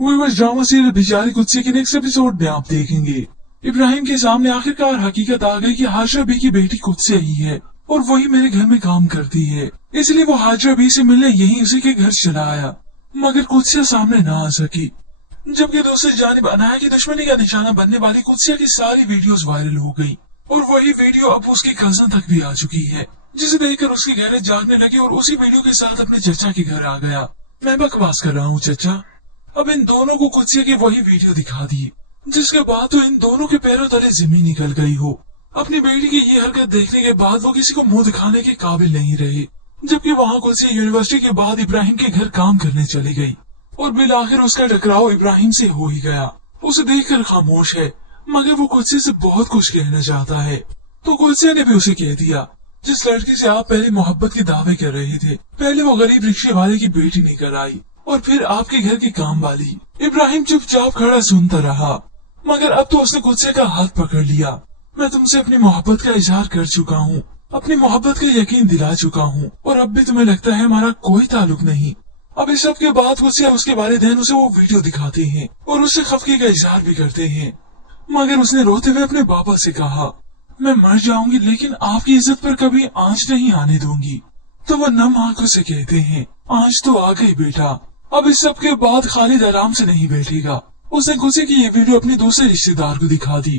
Viewers, drama serial बेचारी कुत्से के next episode में आप देखेंगे इब्राहिम के सामने आखिरकार हकीकत आ गई कि हाजरा बी की बेटी कुत्से ही है और वही मेरे घर में काम करती है। इसलिए वो हाजरा बी से मिलने यहीं उसी के घर चला आया, मगर कुत्सिया सामने ना आ सकी। जबकि दूसरी जानिब अनाया की दुश्मनी का निशाना बनने वाली कुत्सिया की सारी वीडियोस वायरल हो गई और वही वीडियो अब उसकी कजन तक भी आ चुकी है, जिसे देखकर उसकी गैरत जागने लगी और उसी वीडियो के साथ अपने चचा के घर आ गया। मैं बकवास कर रहा हूँ चचा। अब इन दोनों को कुत्सिया की वही वीडियो दिखा दी, जिसके बाद तो इन दोनों के पैरों तले जमीन निकल गई हो। अपनी बेटी की ये हरकत देखने के बाद वो किसी को मुंह दिखाने के काबिल नहीं रहे। जबकि वहाँ कुत्सिया यूनिवर्सिटी के बाद इब्राहिम के घर काम करने चली गई और बिल आखिर उसका टकराव इब्राहिम से हो ही गया। उसे देखकर खामोश है, मगर वो कुत्सिया से बहुत कुछ कहना चाहता है। तो कुत्सिया ने भी उसे कह दिया, जिस लड़की से आप पहले मोहब्बत के दावे कर रहे थे, पहले वो गरीब रिक्शे वाले की बेटी निकल आई और फिर आपके घर की काम वाली। इब्राहिम चुपचाप खड़ा सुनता रहा, मगर अब तो उसने कुत्सिया का हाथ पकड़ लिया। मैं तुमसे अपनी मोहब्बत का इजहार कर चुका हूँ, अपनी मोहब्बत का यकीन दिला चुका हूँ और अब भी तुम्हें लगता है हमारा कोई ताल्लुक नहीं। अब इस सब के बाद कुत्सिया उसके वालिदैन उसे वो वीडियो दिखाते हैं और उससे खफगी का इजहार भी करते हैं, मगर उसने रोते हुए अपने पापा से कहा, मैं मर जाऊंगी लेकिन आपकी इज्जत पर कभी आंच नहीं आने दूंगी। तो वो नम आंखों से कहते हैं, आंच तो आ गई बेटा। अब इस सब के बाद खालिद आराम से नहीं बैठेगा। उसने कुत्सिया की ये वीडियो अपने दूसरे रिश्तेदार को दिखा दी,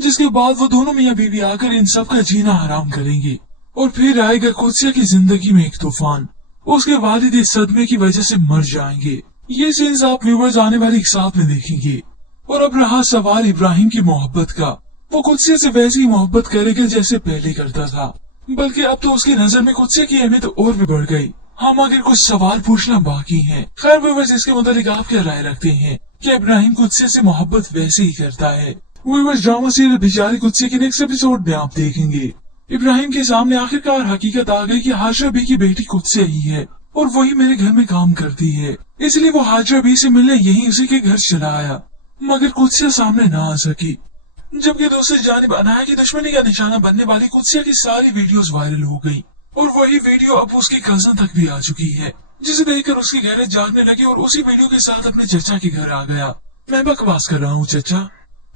जिसके बाद वो दोनों मियाँ बीवी आकर इन सब का जीना हराम करेंगे और फिर आएगा कुत्सिया की जिंदगी में एक तूफान। उसके वालिद इस सदमे की वजह से मर जाएंगे। ये सीन्स आप व्यूअर्स आने वाले एक साथ में देखेंगे। और अब रहा सवाल इब्राहिम की मोहब्बत का। वो कुत्सिया से वैसी ही मोहब्बत करेगा जैसे पहले करता था, बल्कि अब तो उसकी नजर में कुत्सिया की अहमियत और भी बढ़ गई। हम आगे कुछ सवाल पूछना बाकी है। खैर व्यूअर्स, इसके मुताबिक आप क्या राय रखते हैं? क्या इब्राहिम कुत्सिया से मोहब्बत वैसे ही करता है? व्यूअर्स, ड्रामा सीरियल बेचारी कुत्सिया के नेक्स्ट एपिसोड में आप देखेंगे इब्राहिम के सामने आखिरकार हकीकत आ गई कि हाजरा बी की बेटी कुत्सिया ही है और वही मेरे घर में काम करती है। इसलिए वो हाजरा बी से मिलने यहीं उसी के घर चला आया, मगर कुत्सिया सामने ना आ सकी। जबकि दूसरी जानिब अनाया की दुश्मनी का निशाना बनने वाली कुत्सिया की सारी वीडियोस वायरल हो गई और वही वीडियो अब उसकी कजन तक भी आ चुकी है, जिसे देखकर उसकी गैरत जागने लगी और उसी वीडियो के साथ अपने चचा के घर आ गया। मैं बकवास कर रहा हूँ चचा।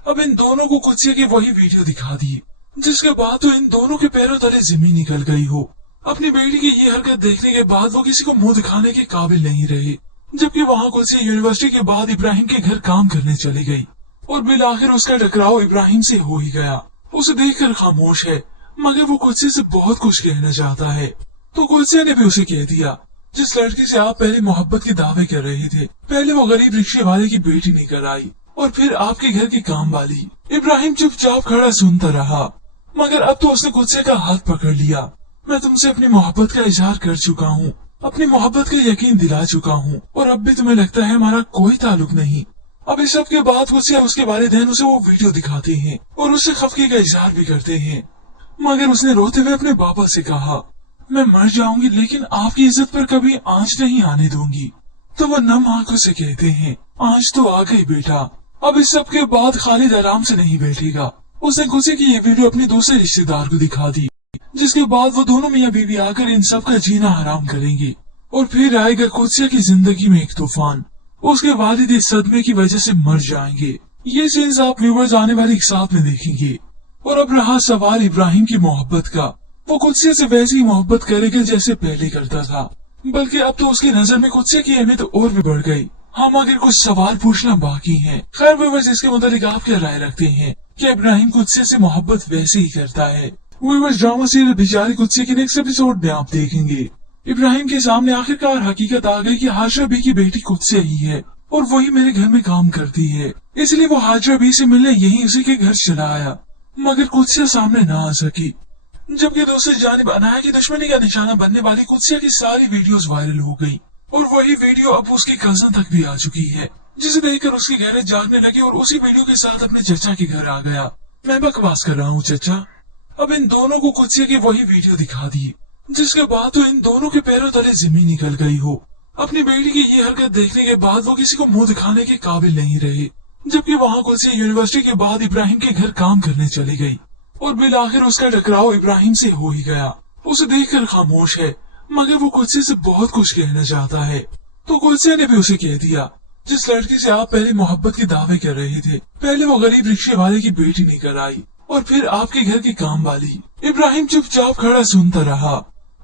अब इन दोनों को कुत्सिया की वही वीडियो दिखा दी, जिसके बाद तो इन दोनों के पैरों तले जमीन निकल गई हो। अपनी बेटी की ये हरकत देखने के बाद वो किसी को मुंह दिखाने के काबिल नहीं रहे। जबकि वहाँ कुत्सिया यूनिवर्सिटी के बाद इब्राहिम के घर काम करने चली गई और बिल आखिर उसका टकराव इब्राहिम से हो ही गया। उसे देखकर खामोश है, मगर वो कुत्सिया से बहुत कुछ कहना चाहता है। तो कुत्सिया ने भी उसे कह दिया, जिस लड़की से आप पहले मोहब्बत के दावे कर रहे थे, पहले वो गरीब रिक्शे वाले की बेटी निकल आई और फिर आपके घर की काम वाली। इब्राहिम चुपचाप खड़ा सुनता रहा, मगर अब तो उसने कुत्सिया का हाथ पकड़ लिया। मैं तुमसे अपनी मोहब्बत का इजहार कर चुका हूँ, अपनी मोहब्बत का यकीन दिला चुका हूँ और अब भी तुम्हें लगता है हमारा कोई ताल्लुक नहीं। अब इस सब के बाद कुत्सिया उसके वालिदैन उसे वो वीडियो दिखाते हैं और उससे खफगी का इजहार भी करते हैं, मगर उसने रोते हुए अपने पापा से कहा, मैं मर जाऊंगी लेकिन आपकी इज्जत पर कभी आंच नहीं आने दूंगी। तो वो नम आंखों से कहते हैं, आंच तो आ गई बेटा। अब इस सब के बाद खालिद आराम से नहीं बैठेगा। उसने कुत्सिया की ये वीडियो अपने दूसरे रिश्तेदार को दिखा दी, जिसके बाद वो दोनों मियाँ बीवी आकर इन सब का जीना हराम करेंगे और फिर आएगा कुत्सिया की जिंदगी में एक तूफान। उसके वालिद इस सदमे की वजह से मर जाएंगे। ये सीन्स आप व्यूअर्स आने वाले एक साथ में देखेंगे। और अब रहा सवाल इब्राहिम की मोहब्बत का। वो कुत्सिया से वैसी ही मोहब्बत करेगा जैसे पहले करता था, बल्कि अब तो उसकी नजर में कुत्सिया की अहमियत और भी बढ़ गई। हम आगे कुछ सवाल पूछना बाकी है। खैर व्यूअर्स, इसके मुताबिक आप क्या राय रखते हैं? क्या इब्राहिम कुत्सिया से मोहब्बत वैसे ही करता है? व्यूअर्स, ड्रामा सीरियल बेचारी कुत्सिया के नेक्स्ट एपिसोड में आप देखेंगे इब्राहिम के सामने आखिरकार हकीकत आ गई कि हाजरा बी की बेटी कुत्सिया ही है और वही मेरे घर में काम करती है। इसलिए वो हाजरा बी से मिलने यहीं उसी के घर चला आया, मगर कुत्सिया सामने ना आ सकी। जबकि दूसरी जानिब अनाया की दुश्मनी का निशाना बनने वाली कुत्सिया की सारी वीडियोस वायरल हो गई और वही वीडियो अब उसकी कजन तक भी आ चुकी है, जिसे देखकर उसकी गैरत जागने लगी और उसी वीडियो के साथ अपने चचा के घर आ गया। मैं बकवास कर रहा हूँ चचा। अब इन दोनों को कुत्सिया की वही वीडियो दिखा दी, जिसके बाद तो इन दोनों के पैरों तले जमीन निकल गई हो। अपनी बेटी की ये हरकत देखने के बाद वो किसी को मुंह दिखाने के काबिल नहीं रहे। जबकि वहाँ कुत्सिया यूनिवर्सिटी के बाद इब्राहिम के घर काम करने चली गई और बिल आखिर उसका टकराव इब्राहिम से हो ही गया। उसे देखकर खामोश है, मगर वो कुत्सिया से बहुत कुछ कहना चाहता है। तो कुत्सिया ने भी उसे कह दिया, जिस लड़की से आप पहले मोहब्बत के दावे कर रहे थे। पहले वो गरीब रिक्शे वाले की बेटी निकल आई और फिर आपके घर की काम वाली। इब्राहिम चुपचाप खड़ा सुनता रहा,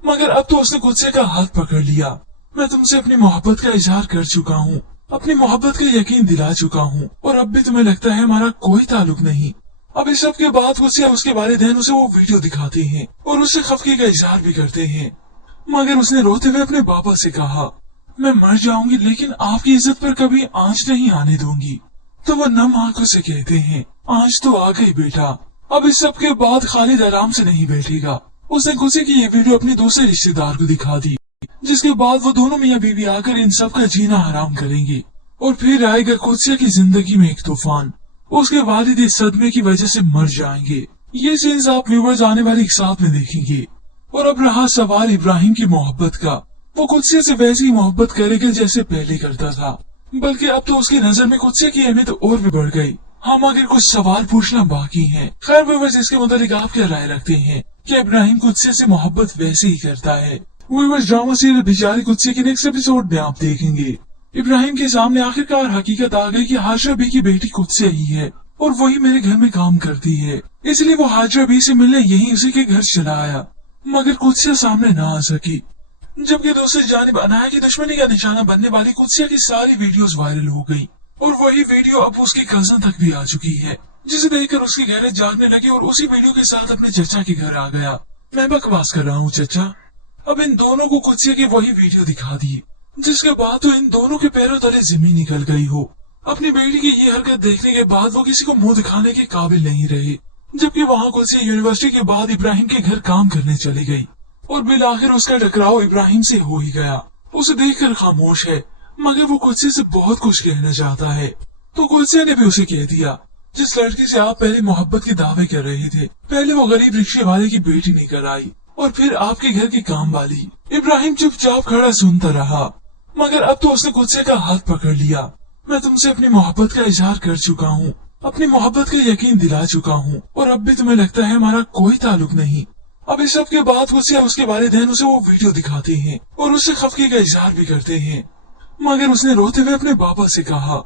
मगर अब तो उसने गुस्से का हाथ पकड़ लिया। मैं तुमसे अपनी मोहब्बत का इजहार कर चुका हूँ, अपनी मोहब्बत का यकीन दिला चुका हूँ, और अब भी तुम्हें लगता है हमारा कोई ताल्लुक नहीं। अब इस सब के बाद गुस्से उसके वालिदैन उसे वो वीडियो दिखाते हैं और उससे खफगी का इजहार भी करते हैं। मगर उसने रोते हुए अपने पापा से कहा, मैं मर जाऊंगी लेकिन आपकी इज्जत पर कभी आंच नहीं आने दूंगी। तो वो नम आंखों से कहते हैं, आंच तो आ गई बेटा। अब इस सब के बाद खालिद आराम से नहीं बैठेगा। उसने गुस्से की ये वीडियो अपने दूसरे रिश्तेदार को दिखा दी, जिसके बाद वो दोनों मियाँ बीवी आकर इन सब का जीना हराम करेंगे। और फिर आएगा कुदसिया की जिंदगी में एक तूफान। उसके वालिद इस सदमे की वजह से मर जाएंगे। ये सीन्स आप व्यूवर्स आने वाले एक साथ में देखेंगे। और अब रहा सवाल इब्राहिम की मोहब्बत का। वो कुदसिया से वैसी ही मोहब्बत करेगा जैसे पहले करता था, बल्कि अब तो उसकी नजर में कुदसिया की अहमियत और भी बढ़ गई। हम आगे कुछ सवाल पूछना बाकी है। खैर व्यूवर्स, इसके मुताबिक आप क्या राय रखते हैं? क्या इब्राहिम कुदसिया से मोहब्बत वैसे ही करता है? व्यूवर्स, ड्रामा सीरियल बेचारी कुदसिया के नेक्स्ट एपिसोड में आप देखेंगे इब्राहिम के सामने आखिरकार हकीकत आ गई कि हाजरा बी की बेटी कुदसिया ही है और वही मेरे घर में काम करती है। इसलिए वो हाजरा बी से मिलने यही उसी के घर चला आया, मगर कुदसिया सामने न आ सकी। जबकि दूसरी जानिब अनाया की दुश्मनी का निशाना बनने वाली कुदसिया की सारी वीडियोस वायरल हो गई और वही वीडियो अब उसके कजन तक भी आ चुकी है, जिसे देखकर उसकी गैरत जागने लगी और उसी वीडियो के साथ अपने चचा के घर आ गया। मैं बकवास कर रहा हूँ चचा। अब इन दोनों को कुदसिया की वही वीडियो दिखा दी, जिसके बाद तो इन दोनों के पैरों तले जमीन निकल गई हो। अपनी बेटी की ये हरकत देखने के बाद वो किसी को मुंह दिखाने के काबिल नहीं रहे। जबकि वहाँ कुदसिया यूनिवर्सिटी के बाद इब्राहिम के घर काम करने चली गई और बिल आखिर उसका टकराव इब्राहिम से हो ही गया। उसे देखकर खामोश है, मगर वो कुदसिया से बहुत कुछ कहना चाहता है। तो कुदसिया ने भी उसे कह दिया, जिस लड़की से आप पहले मोहब्बत के दावे कर रहे थे, पहले वो गरीब रिक्शे वाले की बेटी निकल आई और फिर आपके घर की काम वाली। इब्राहिम चुपचाप खड़ा सुनता रहा, मगर अब तो उसने गुस्से का हाथ पकड़ लिया। मैं तुमसे अपनी मोहब्बत का इजहार कर चुका हूँ, अपनी मोहब्बत का यकीन दिला चुका हूँ, और अब भी तुम्हें लगता है हमारा कोई ताल्लुक नहीं। अब इस सब के बाद गुस्से उसके वालिदैन उसे वो वीडियो दिखाते हैं और उससे खफगी का इजहार भी करते हैं। मगर उसने रोते हुए अपने पापा से कहा,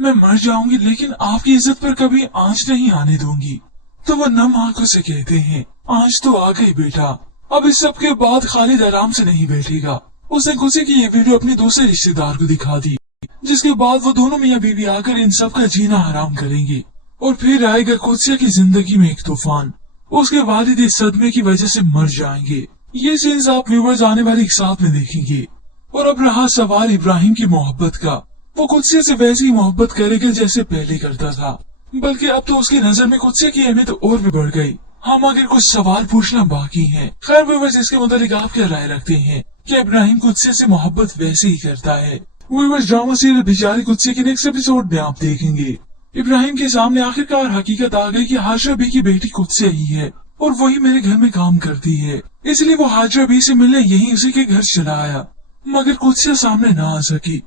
मैं मर जाऊंगी लेकिन आपकी इज्जत पर कभी आंच नहीं आने दूंगी। तो वो नम आंखों से कहते हैं, आंच तो आ गई बेटा। अब इस सब के बाद खालिद आराम से नहीं बैठेगा। उसने गुस्से की ये वीडियो अपने दूसरे रिश्तेदार को दिखा दी, जिसके बाद वो दोनों मियाँ बीवी आकर इन सब का जीना हराम करेंगे। और फिर आएगा कुदसिया की जिंदगी में एक तूफान। उसके वालिद इस सदमे की वजह से मर जाएंगे। ये सीन्स आप व्यूवर्स आने वाले एक साथ में देखेंगे। और अब रहा सवाल इब्राहिम की मोहब्बत का। वो कुदसिया से वैसी ही मोहब्बत करेगा जैसे पहले करता था, बल्कि अब तो उसकी नजर में कुदसिया की अहमियत और भी बढ़ गई। हम आगे कुछ सवाल पूछना बाकी है। खैर व्यूवर्स, इसके मुताबिक आप क्या राय रखते हैं? क्या इब्राहिम कुदसिया से मोहब्बत वैसे ही करता है? व्यूवर्स, ड्रामा सीरियल बेचारी कुदसिया के नेक्स्ट एपिसोड में आप देखेंगे इब्राहिम के सामने आखिरकार हकीकत आ गई कि हाजरा बी की बेटी कुदसिया ही है और वही मेरे घर में काम करती है। इसलिए वो हाजरा बी से मिलने यही उसी के घर चला आया, मगर कुदसिया सामने न आ सकी।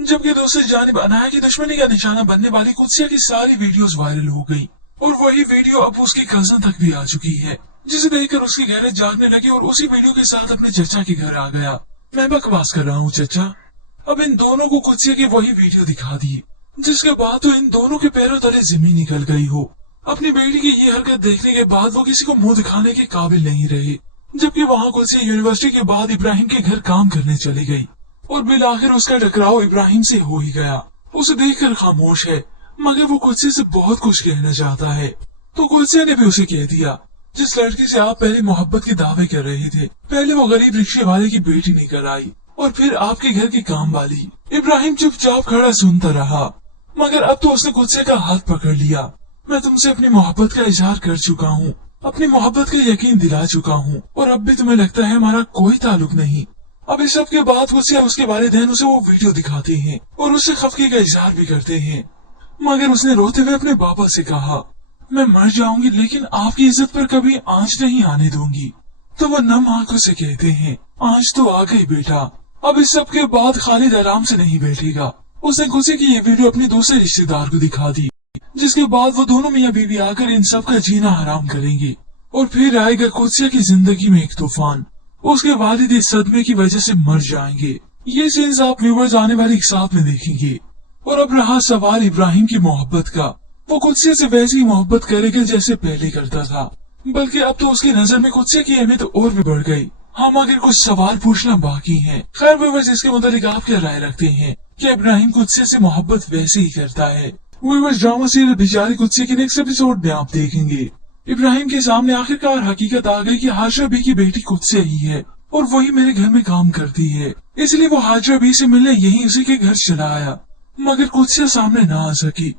जबकि दूसरी जानिब अनाया की दुश्मनी का निशाना बनने वाली कुदसिया की सारी वीडियोस वायरल हो गई और वही वीडियो अब उसके कजन तक भी आ चुकी है, जिसे देखकर उसकी गैरत जागने लगी और उसी वीडियो के साथ अपने चचा के घर आ गया। मैं बकवास कर रहा हूँ चचा। अब इन दोनों को कुदसिया की वही वीडियो दिखा दी, जिसके बाद तो इन दोनों के पैरों तले जमीन निकल गई हो। अपनी बेटी की ये हरकत देखने के बाद वो किसी को मुंह दिखाने के काबिल नहीं रहे। जबकि वहाँ कुदसिया यूनिवर्सिटी के बाद इब्राहिम के घर काम करने चली गई और बिल आखिर उसका टकराव इब्राहिम से हो ही गया। उसे देखकर खामोश है, मगर वो कुदसिया से बहुत कुछ कहना चाहता है। तो कुदसिया ने भी उसे कह दिया, जिस लड़की से आप पहले मोहब्बत के दावे कर रहे थे, पहले वो गरीब रिक्शे वाले की बेटी निकल आई और फिर आपके घर की काम वाली। इब्राहिम चुपचाप खड़ा सुनता रहा, मगर अब तो उसने गुस्से का हाथ पकड़ लिया। मैं तुमसे अपनी मोहब्बत का इजहार कर चुका हूँ, अपनी मोहब्बत का यकीन दिला चुका हूँ, और अब भी तुम्हें लगता है हमारा कोई ताल्लुक नहीं। अब इस सब के बाद गुस्से उसके वालिदैन उसे वो वीडियो दिखाते हैं और उससे खफगी का इजहार भी करते हैं। मगर उसने रोते हुए अपने पापा से कहा, मैं मर जाऊंगी लेकिन आपकी इज्जत पर कभी आंच नहीं आने दूंगी। तो वो नम आंखों से कहते हैं, आंच तो आ गई बेटा। अब इस सब के बाद खालिद आराम से नहीं बैठेगा। उसने गुस्से की ये वीडियो अपने दूसरे रिश्तेदार को दिखा दी, जिसके बाद वो दोनों मियाँ बीवी आकर इन सब का जीना हराम करेंगे। और फिर आएगा कुदसिया की जिंदगी में एक तूफान। उसके वालिद इस सदमे की वजह से मर जाएंगे। ये सीन्स आप व्यूवर्स आने वाले एक साथ में देखेंगे। और अब रहा सवाल इब्राहिम की मोहब्बत का। वो कुदसिया से वैसी ही मोहब्बत करेगा जैसे पहले करता था, बल्कि अब तो उसकी नजर में कुदसिया की अहमियत और भी बढ़ गई। हम आगे कुछ सवाल पूछना बाकी है। खैर व्यूअर्स, इसके मुताबिक आप क्या राय रखते हैं? क्या इब्राहिम कुदसिया से मोहब्बत वैसे ही करता है? व्यूअर्स, ड्रामा सीरियल बेचारी कुदसिया के नेक्स्ट एपिसोड में आप देखेंगे इब्राहिम के सामने आखिरकार हकीकत आ गई कि हाजरा बी की बेटी कुदसिया ही है और वही मेरे घर में काम करती है। इसलिए वो हाजरा बी से मिलने यही उसी के घर चला आया, मगर कुदसिया सामने ना आ सकी।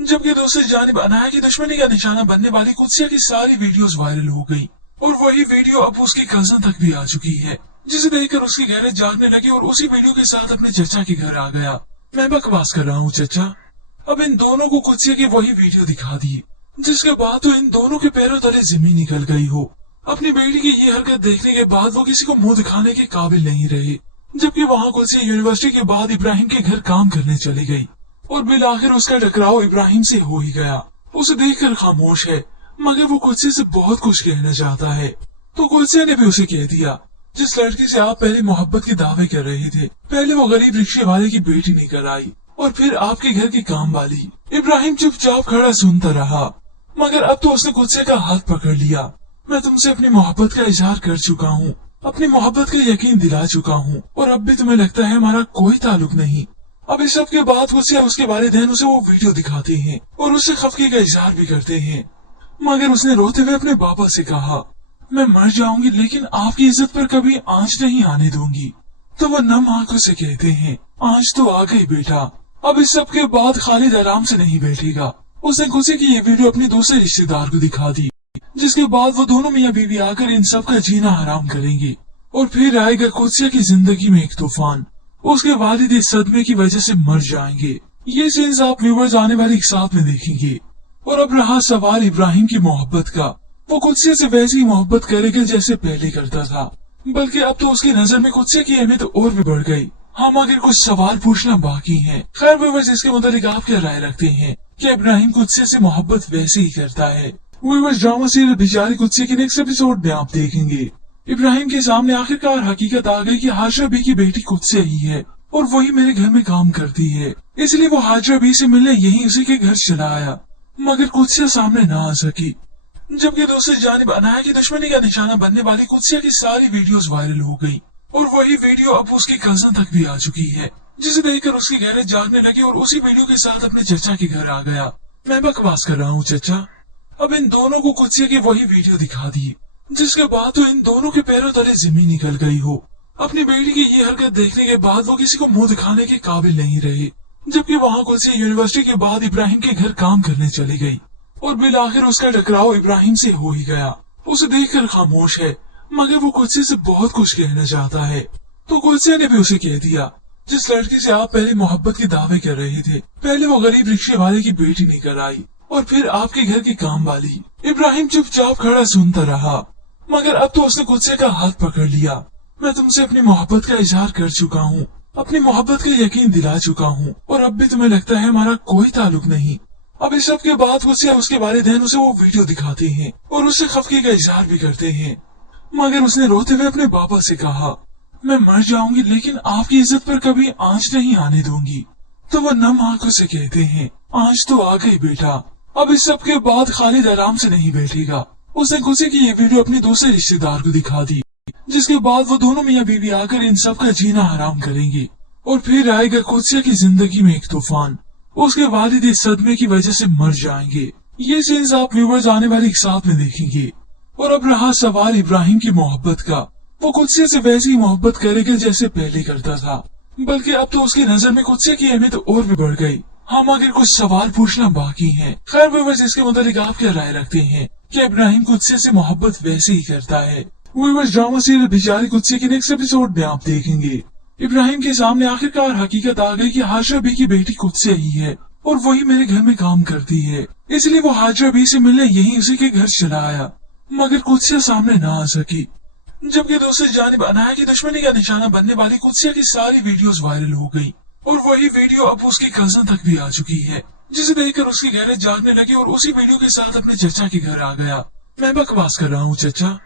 जबकि दूसरी जानिब अनाया की दुश्मनी का निशाना बनने वाली कुदसिया की सारी वीडियोस वायरल हो गई और वही वीडियो अब उसकी कजन तक भी आ चुकी है, जिसे देखकर उसकी गैरत जागने लगी और उसी वीडियो के साथ अपने चचा के घर आ गया। मैं बकवास कर रहा हूँ चचा। अब इन दोनों को कुदसिया की वही वीडियो दिखा दी, जिसके बाद तो इन दोनों के पैरों तले जमीन निकल गई हो। अपनी बेटी की ये हरकत देखने के बाद वो किसी को मुंह दिखाने के काबिल नहीं रहे। जबकि वहाँ कुदसिया यूनिवर्सिटी के बाद इब्राहिम के घर काम करने चली गई और बिल आखिर उसका टकराव इब्राहिम से हो ही गया। उसे देखकर खामोश है, मगर वो कुदसिया से बहुत कुछ कहना चाहता है। तो कुदसिया ने भी उसे कह दिया, जिस लड़की से आप पहले मोहब्बत के दावे कर रहे थे, पहले वो गरीब रिक्शे वाले की बेटी निकल आई और फिर आपके घर की काम वाली। इब्राहिम चुपचाप खड़ा सुनता रहा, मगर अब तो उसने कुदसिया का हाथ पकड़ लिया। मैं तुमसे अपनी मोहब्बत का इजहार कर चुका हूँ, अपनी मोहब्बत का यकीन दिला चुका हूँ और अब भी तुम्हें लगता है हमारा कोई ताल्लुक नहीं। अब इस सब के बाद कुदसिया उसके वालिदैन उसे वो वीडियो दिखाते हैं और उससे खफगी का इजहार भी करते हैं, मगर उसने रोते हुए अपने पापा से कहा, मैं मर जाऊंगी लेकिन आपकी इज्जत पर कभी आंच नहीं आने दूंगी। तो वो नम आंखों से कहते हैं, आंच तो आ गई बेटा। अब इस सब के बाद खालिद आराम से नहीं बैठेगा। उसने कुदसिया की ये वीडियो अपने दूसरे रिश्तेदार को दिखा दी, जिसके बाद वो दोनों मियाँ बीवी आकर इन सब का जीना हराम करेंगे और फिर आएगा कुदसिया की जिंदगी में एक तूफान। उसके वालिद इस सदमे की वजह से मर जाएंगे। ये सीन्स आप व्यूअर्स आने वाली एक साथ में देखेंगे। और अब रहा सवाल इब्राहिम की मोहब्बत का। वो कुदसिया से वैसी ही मोहब्बत करेगा जैसे पहले करता था, बल्कि अब तो उसकी नजर में कुदसिया की अहमियत और भी बढ़ गई। हम आगे कुछ सवाल पूछना बाकी है। खैर व्यूअर्स, इसके मुताबिक आप क्या राय रखते हैं? क्या इब्राहिम कुदसिया से मोहब्बत वैसे ही करता है? व्यूअर्स, ड्रामा सीरियल बेचारी कुदसिया के नेक्स्ट एपिसोड में आप देखेंगे इब्राहिम के सामने आखिरकार हकीकत आ गई कि हाजरा बी की बेटी कुदसिया ही है और वही मेरे घर में काम करती है। इसलिए वो हाजरा बी से मिलने यही उसी के घर चला आया, मगर कुदसिया सामने ना आ सकी। जबकि दूसरी जानिब अनाया की दुश्मनी का निशाना बनने वाली कुदसिया की सारी वीडियोस वायरल हो गई और वही वीडियो अब उसकी कजन तक भी आ चुकी है, जिसे देखकर उसकी गैरत जागने लगी और उसी वीडियो के साथ अपने चचा के घर आ गया। मैं बकवास कर रहा हूँ चचा। अब इन दोनों को कुदसिया की वही वीडियो दिखा दी, जिसके बाद तो इन दोनों के पैरों तले जमीन निकल गई हो। अपनी बेटी की ये हरकत देखने के बाद वो किसी को मुंह दिखाने के काबिल नहीं रहे। जबकि वहाँ कुदसिया यूनिवर्सिटी के बाद इब्राहिम के घर काम करने चली गई और बिल आखिर उसका टकराव इब्राहिम से हो ही गया। उसे देखकर खामोश है, मगर वो कुदसिया से बहुत कुछ कहना चाहता है। तो कुदसिया ने भी उसे कह दिया, जिस लड़की से आप पहले मोहब्बत के दावे कर रहे थे, पहले वो गरीब रिक्शे वाले की बेटी निकल आई और फिर आपके घर की काम वाली। इब्राहिम चुपचाप खड़ा सुनता रहा, मगर अब तो उसने कुदसिया का हाथ पकड़ लिया। मैं तुमसे अपनी मोहब्बत का इजहार कर चुका हूँ, अपनी मोहब्बत का यकीन दिला चुका हूँ और अब भी तुम्हें लगता है हमारा कोई ताल्लुक नहीं। अब इस सब के बाद कुदसिया उसके वालिदैन उसे वो वीडियो दिखाते हैं और उससे खफगी का इजहार भी करते हैं, मगर उसने रोते हुए अपने पापा से कहा, मैं मर जाऊंगी लेकिन आपकी इज्जत पर कभी आंच नहीं आने दूंगी। तो वो नम आंखों से कहते हैं, आंच तो आ गई बेटा। अब इस सब के बाद खालिद आराम से नहीं बैठेगा। उसने कुदसिया की ये वीडियो अपने दूसरे रिश्तेदार को दिखा दी, जिसके बाद वो दोनों मियाँ बीवी आकर इन सब का जीना हराम करेंगे और फिर आएगा कुदसिया की जिंदगी में एक तूफान। उसके वालिद इस सदमे की वजह से मर जाएंगे। ये सीन्स आप व्यूअर्स आने वाली एक साथ में देखेंगे। और अब रहा सवाल इब्राहिम की मोहब्बत का। वो कुदसिया से वैसी ही मोहब्बत करेगा जैसे पहले करता था, बल्कि अब तो उसकी नजर में कुदसिया की अहमियत और भी बढ़ गई। हम आगे कुछ सवाल पूछना बाकी है। खैर व्यूअर्स, इसके मुताबिक आप क्या राय रखते हैं? क्या इब्राहिम कुदसिया से मोहब्बत वैसे ही करता है? व्यूअर्स, ड्रामा सीरियल बेचारी कुदसिया के नेक्स्ट एपिसोड में आप देखेंगे इब्राहिम के सामने आखिरकार हकीकत आ गई कि हाजरा बी की बेटी कुदसिया ही है और वही मेरे घर में काम करती है। इसलिए वो हाजरा बी से मिलने यही उसी के घर चला आया, मगर कुदसिया सामने ना आ सकी। जबकि दूसरी जानिब अनाया की दुश्मनी का निशाना बनने वाली कुदसिया की सारी वीडियोस वायरल हो गई और वही वीडियो अब उसकी कजन तक भी आ चुकी है, जिसे देखकर उसकी गैरत जागने लगी और उसी वीडियो के साथ अपने चचा के घर आ गया। मैं बकवास कर रहा हूँ चचा।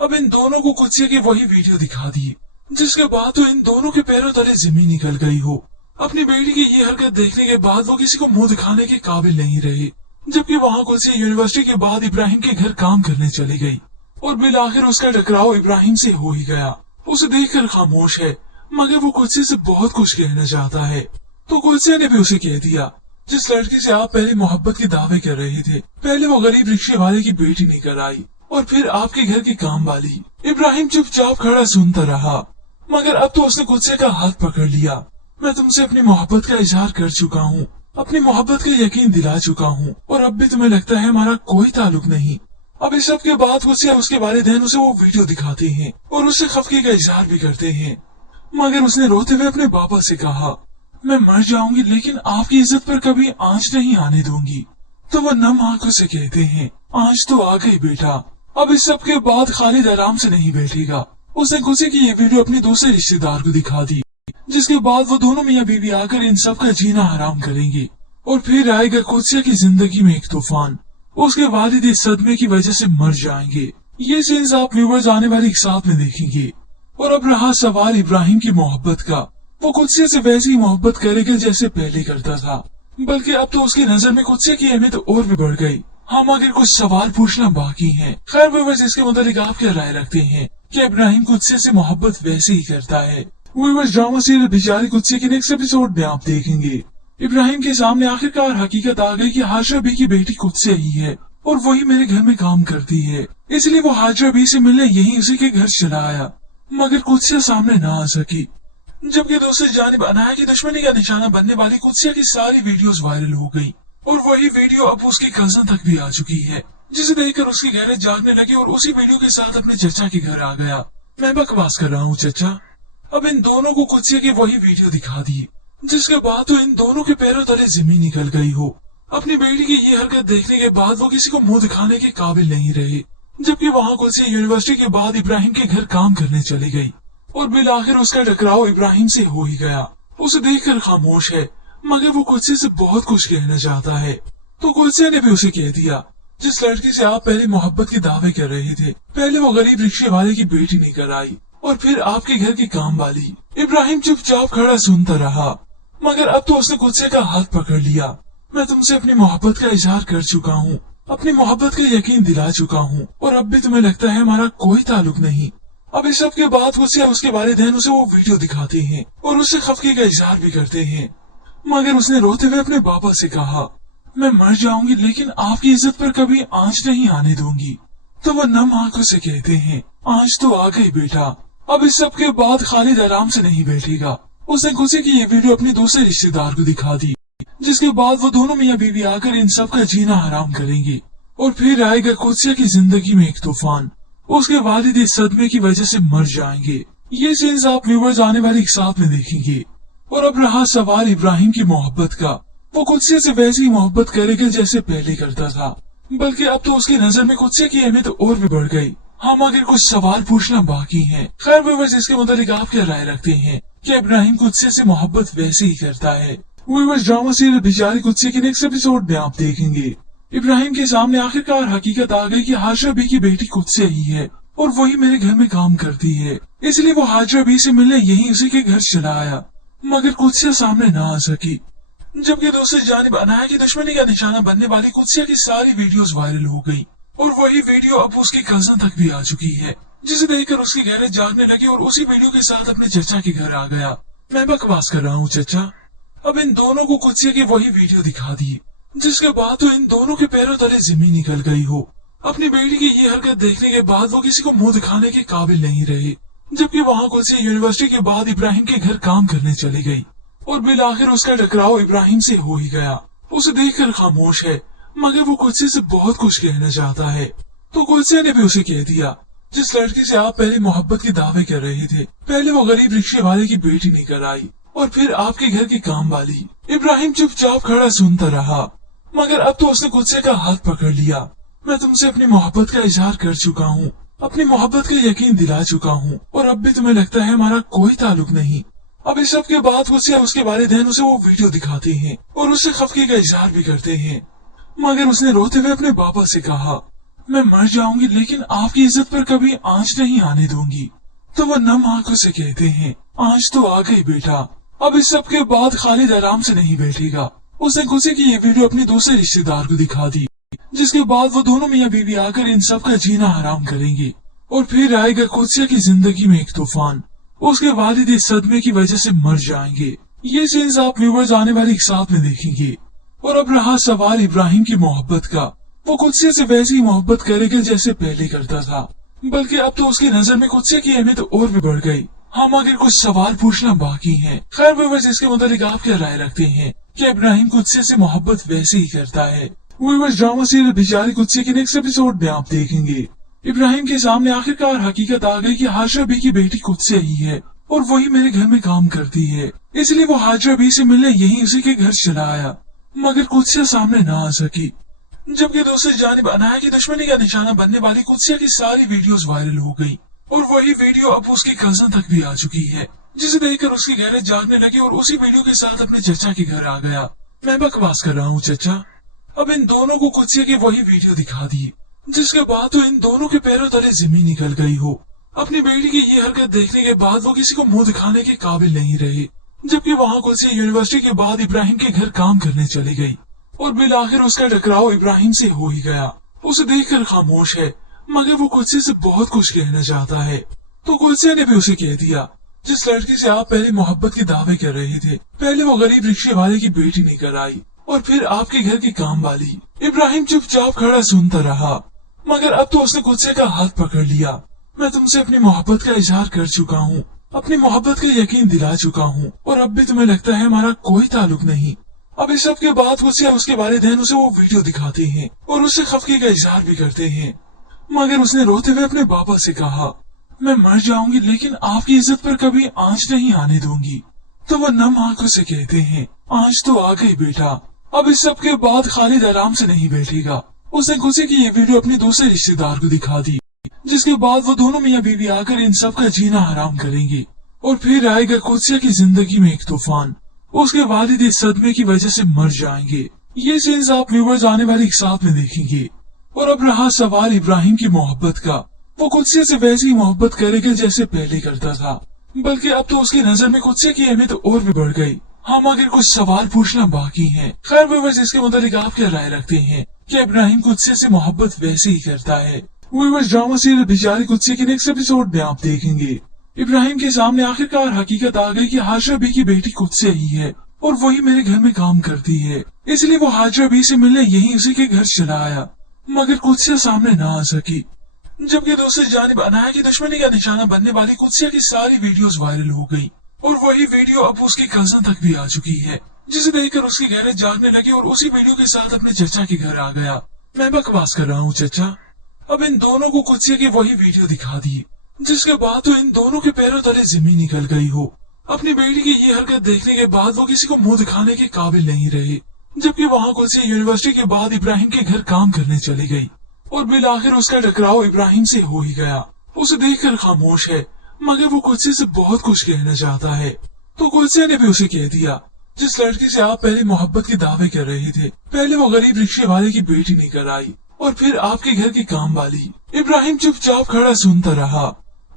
अब इन दोनों को कुदसिया की वही वीडियो दिखा दी, जिसके बाद तो इन दोनों के पैरों तले जमीन निकल गई हो। अपनी बेटी की ये हरकत देखने के बाद वो किसी को मुंह दिखाने के काबिल नहीं रहे, जबकि वहाँ कुदसिया यूनिवर्सिटी के बाद इब्राहिम के घर काम करने चली गई और बिल आखिर उसका टकराव इब्राहिम से हो ही गया। उसे देखकर खामोश है, मगर वो कुदसिया से बहुत कुछ कहना चाहता है। तो कुदसिया ने भी उसे कह दिया, जिस लड़की से आप पहले मोहब्बत के दावे कर रहे थे, पहले वो गरीब रिक्शे वाले की बेटी निकल आई और फिर आपके घर की काम वाली। इब्राहिम चुपचाप खड़ा सुनता रहा, मगर अब तो उसने कुदसिया का हाथ पकड़ लिया। मैं तुमसे अपनी मोहब्बत का इजहार कर चुका हूँ, अपनी मोहब्बत का यकीन दिला चुका हूँ, और अब भी तुम्हें लगता है हमारा कोई ताल्लुक नहीं। अब इस सब के बाद कुदसिया उसके वालिदैन उसे वो वीडियो दिखाते हैं और उससे खफगी का इजहार भी करते हैं, मगर उसने रोते हुए अपने पापा से कहा, मैं मर जाऊंगी लेकिन आपकी इज्जत पर कभी आंच नहीं आने दूंगी। तो वो नम आंखों से कहते हैं, आंच तो आ गई बेटा। अब इस सब के बाद खालिद आराम से नहीं बैठेगा। उसने कुदसिया की ये वीडियो अपने दूसरे रिश्तेदार को दिखा दी, जिसके बाद वो दोनों मियाँ बीवी आकर इन सब का जीना हराम करेंगे और फिर आएगा कुदसिया की जिंदगी में एक तूफान। उसके वालिद इस सदमे की वजह से मर जाएंगे। ये सीन्स आप व्यूवर्स आने वाली एक साथ में देखेंगे। और अब रहा सवाल इब्राहिम की मोहब्बत का। वो कुदसिया से वैसी ही मोहब्बत करेगा जैसे पहले करता था, बल्कि अब तो उसकी नजर में कुदसिया की अहमियत और भी बढ़ गई। हम आगे कुछ सवाल पूछना बाकी है। खैर व्यूवर्स, इसके मुताबिक आप क्या राय रखते हैं? क्या इब्राहिम कुदसिया से मोहब्बत वैसे ही करता है? व्यूवर्स, ड्रामा सीरियल बेचारी कुदसिया के नेक्स्ट एपिसोड में आप देखेंगे इब्राहिम के सामने आखिरकार हकीकत आ गई कि हाजरा बी की बेटी कुदसिया ही है और वही मेरे घर में काम करती है। इसलिए वो हाजरा बी से मिलने यही उसी के घर चला आया, मगर कुदसिया सामने ना आ सकी। जबकि दूसरी जानिब अनाया की दुश्मनी का निशाना बनने वाली कुदसिया की सारी वीडियोस वायरल हो गई और वही वीडियो अब उसकी कजन तक भी आ चुकी है, जिसे देखकर उसकी गैरत जागने लगी और उसी वीडियो के साथ अपने चचा के घर आ गया। मैं बकवास कर रहा हूँ चचा। अब इन दोनों को कुदसिया की वही वीडियो दिखा दी, जिसके बाद तो इन दोनों के पैरों तले जमीन निकल गई हो। अपनी बेटी की ये हरकत देखने के बाद वो किसी को मुंह दिखाने के काबिल नहीं रहे, जबकि वहाँ कुदसिया यूनिवर्सिटी के बाद इब्राहिम के घर काम करने चली गई और बिल आखिर उसका टकराव इब्राहिम से हो ही गया। उसे देखकर खामोश है, मगर वो कुदसिया से बहुत कुछ कहना चाहता है। तो कुदसिया ने भी उसे कह दिया, जिस लड़की से आप पहले मोहब्बत के दावे कर रहे थे, पहले वो गरीब रिक्शे वाले की बेटी निकल आई और फिर आपके घर की काम वाली। इब्राहिम चुपचाप खड़ा सुनता रहा, मगर अब तो उसने कुदसिया का हाथ पकड़ लिया। मैं तुमसे अपनी मोहब्बत का इजहार कर चुका हूँ, अपनी मोहब्बत का यकीन दिला चुका हूँ, और अब भी तुम्हें लगता है हमारा कोई ताल्लुक नहीं। अब इस सब के बाद कुदसिया उसके वालिदैन उसे वो वीडियो दिखाते हैं और उससे खफगी का इजहार भी करते हैं, मगर उसने रोते हुए अपने पापा से कहा, मैं मर जाऊंगी लेकिन आपकी इज्जत पर कभी आंच नहीं आने दूंगी। तो वो नम आंखों से कहते हैं, आंच तो आ गई बेटा। अब इस सब के बाद खालिद आराम से नहीं बैठेगा। उसने कुदसिया की ये वीडियो अपने दूसरे रिश्तेदार को दिखा दी, जिसके बाद वो दोनों मियाँ बीवी आकर इन सब का जीना हराम करेंगे और फिर आएगा कुदसिया की जिंदगी में एक तूफान। उसके वालिद इस सदमे की वजह से मर जाएंगे। ये सीन्स आप व्यूवर्स आने वाली एक साथ में देखेंगे। और अब रहा सवाल इब्राहिम की मोहब्बत का। वो कुदसिया से वैसी ही मोहब्बत करेगा जैसे पहले करता था, बल्कि अब तो उसकी नजर में कुदसिया की अहमियत और भी बढ़ गई। हम आगे कुछ सवाल पूछना बाकी है। खैर व्यूवर्स, इसके मुताबिक आप क्या राय रखते हैं? क्या इब्राहिम कुदसिया से मोहब्बत वैसे ही करता है? व्यूवर्स, ड्रामा सीरियल बेचारी कुदसिया के नेक्स्ट एपिसोड में आप देखेंगे इब्राहिम के सामने आखिरकार हकीकत आ गई कि हाजरा बी की बेटी कुदसिया ही है और वही मेरे घर में काम करती है। इसलिए वो हाजरा बी से मिलने यही उसी के घर चला आया, मगर कुदसिया सामने ना आ सकी। जबकि दूसरी जानिब अनाया की दुश्मनी का निशाना बनने वाली कुदसिया की सारी वीडियोस वायरल हो गई और वही वीडियो अब उसकी कजन तक भी आ चुकी है, जिसे देखकर उसकी गैरत जागने लगी और उसी वीडियो के साथ अपने चचा के घर आ गया। मैं बकवास कर रहा हूँ चचा। अब इन दोनों को कुदसिया की वही वीडियो दिखा दी, जिसके बाद तो इन दोनों के पैरों तले जमीन निकल गई हो। अपनी बेटी की ये हरकत देखने के बाद वो किसी को मुंह दिखाने के काबिल नहीं रहे, जबकि वहाँ कुदसिया यूनिवर्सिटी के बाद इब्राहिम के घर काम करने चली गई और बिल आखिर उसका टकराव इब्राहिम से हो ही गया। उसे देखकर खामोश है, मगर वो कुदसिया से बहुत कुछ कहना चाहता है। तो कुदसिया ने भी उसे कह दिया, जिस लड़की से आप पहले मोहब्बत के दावे कर रहे थे, पहले वो गरीब रिक्शे वाले की बेटी निकल आई और फिर आपके घर की काम वाली। इब्राहिम चुपचाप खड़ा सुनता रहा, मगर अब तो उसने कुदसिया का हाथ पकड़ लिया। मैं तुमसे अपनी मोहब्बत का इजहार कर चुका हूँ, अपनी मोहब्बत का यकीन दिला चुका हूँ, और अब भी तुम्हें लगता है हमारा कोई ताल्लुक नहीं। अब इस सब के बाद कुदसिया उसके वालिदैन उसे वो वीडियो दिखाते हैं और उससे खफगी का इजहार भी करते हैं, मगर उसने रोते हुए अपने पापा से कहा, मैं मर जाऊंगी लेकिन आपकी इज्जत पर कभी आंच नहीं आने दूंगी। तो वो नम आंखों से कहते हैं, आंच तो आ गई बेटा। अब इस सब के बाद खालिद आराम से नहीं बैठेगा। उसने गुस्से की ये वीडियो अपने दूसरे रिश्तेदार को दिखा दी, जिसके बाद वो दोनों मियाँ बीवी आकर इन सब का जीना हराम करेंगे और फिर आएगा कुत्सिया की जिंदगी में एक तूफान। उसके वालिद इस सदमे की वजह से मर जाएंगे। ये सीन्स आप व्यूवर्स आने वाली एक साथ में देखेंगे। और अब रहा सवाल इब्राहिम की मोहब्बत का। वो कुत्सिया से वैसी ही मोहब्बत करेगा जैसे पहले करता था, बल्कि अब तो उसकी नजर में कुत्सिया की अहमियत और भी बढ़ गई। हम आगे कुछ सवाल पूछना बाकी है। खैर व्यूवर्स, इसके मुताबिक आप क्या राय रखते हैं? क्या इब्राहिम कुत्सिया से मोहब्बत वैसे ही करता है? व्यूवर्स, ड्रामा सीरियल बेचारी कुत्सिया के नेक्स्ट एपिसोड में आप देखेंगे इब्राहिम के सामने आखिरकार हकीकत आ गई कि हाजरा बी की बेटी कुत्सिया ही है और वही मेरे घर में काम करती है। इसलिए वो हाजरा बी से मिलने यही उसी के घर चला आया, मगर कुत्सिया सामने न आ सकी। जबकि दूसरी जानिब अनाया की दुश्मनी का निशाना बनने वाली कुत्सिया की सारी वीडियोस वायरल हो गई और वही वीडियो अब उसकी कजन तक भी आ चुकी है, जिसे देखकर उसकी गैरत जागने लगी और उसी वीडियो के साथ अपने चचा के घर आ गया। मैं बकवास कर रहा हूँ चचा। अब इन दोनों को कुत्सिया की वही वीडियो दिखा दी, जिसके बाद तो इन दोनों के पैरों तले जमीन निकल गई हो। अपनी बेटी की ये हरकत देखने के बाद वो किसी को मुंह दिखाने के काबिल नहीं रहे। जबकि वहाँ कुत्सिया यूनिवर्सिटी के बाद इब्राहिम के घर काम करने चली गई और बिल आखिर उसका टकराव इब्राहिम से हो ही गया। उसे देखकर खामोश है, मगर वो कुत्सिया से बहुत कुछ कहना चाहता है। तो कुत्सिया ने भी उसे कह दिया, जिस लड़की से आप पहले मोहब्बत के दावे कर रहे थे, पहले वो गरीब रिक्शे वाले की बेटी निकल आई और फिर आपके घर की काम वाली। इब्राहिम चुपचाप खड़ा सुनता रहा, मगर अब तो उसने कुत्सिया का हाथ पकड़ लिया। मैं तुमसे अपनी मोहब्बत का इजहार कर चुका हूँ, अपनी मोहब्बत का यकीन दिला चुका हूँ और अब भी तुम्हें लगता है हमारा कोई ताल्लुक नहीं। अब इस सब के बाद कुत्सिया उसके वालिदैन उसे वो वीडियो दिखाते हैं और उससे खफगी का इजहार भी करते हैं, मगर उसने रोते हुए अपने पापा से कहा, मैं मर जाऊंगी लेकिन आपकी इज्जत पर कभी आंच नहीं आने दूंगी। तो वो नम आंखों से कहते हैं, आंच तो आ गई बेटा। अब इस सब के बाद खालिद आराम से नहीं बैठेगा। उसने गुस्से की ये वीडियो अपने दूसरे रिश्तेदार को दिखा दी, जिसके बाद वो दोनों मियाँ बीवी आकर इन सब का जीना हराम करेंगे और फिर आएगा कुत्सिया की जिंदगी में एक तूफान। उसके वालिद इस सदमे की वजह से मर जाएंगे। ये सीन्स आप व्यूवर्स आने वाली एक साथ में देखेंगे। और अब रहा सवाल इब्राहिम की मोहब्बत का। वो कुत्सिया से वैसी ही मोहब्बत करेगा जैसे पहले करता था, बल्कि अब तो उसकी नजर में कुत्सिया की अहमियत और भी बढ़ गई। हम आगे कुछ सवाल पूछना बाकी है। खैर व्यूवर्स, इसके मुताबिक आप क्या राय रखते हैं? क्या इब्राहिम कुत्सिया से मोहब्बत वैसे ही करता है? व्यूवर्स, ड्रामा सीरियल बेचारी कुत्सिया के नेक्स्ट एपिसोड में आप देखेंगे इब्राहिम के सामने आखिरकार हकीकत आ गई कि हाजरा बी की बेटी कुत्सिया ही है और वही मेरे घर में काम करती है। इसलिए वो हाजरा बी से मिलने यही उसी के घर चला आया, मगर कुत्सिया सामने न आ सकी। जबकि दूसरी जानिब अनाया की दुश्मनी का निशाना बनने वाली कुत्सिया की सारी वीडियोस वायरल हो गई और वही वीडियो अब उसकी कजन तक भी आ चुकी है, जिसे देखकर उसकी गैरत जागने लगी और उसी वीडियो के साथ अपने चचा के घर आ गया। मैं बकवास कर रहा हूँ चचा। अब इन दोनों को कुत्सिया की वही वीडियो दिखा दी, जिसके बाद तो इन दोनों के पैरों तले जमीन निकल गई हो। अपनी बेटी की ये हरकत देखने के बाद वो किसी को मुंह दिखाने के काबिल नहीं रहे। जबकि वहाँ कुत्सिया यूनिवर्सिटी के बाद इब्राहिम के घर काम करने चली गई और बिल आखिर उसका टकराव इब्राहिम से हो ही गया। उसे देखकर खामोश है, मगर वो कुत्सिया से बहुत कुछ कहना चाहता है। तो कुत्सिया ने भी उसे कह दिया, जिस लड़की से आप पहले मोहब्बत के दावे कर रहे थे, पहले वो गरीब रिक्शे वाले की बेटी निकल आई और फिर आपके घर की काम वाली। इब्राहिम चुपचाप खड़ा सुनता रहा,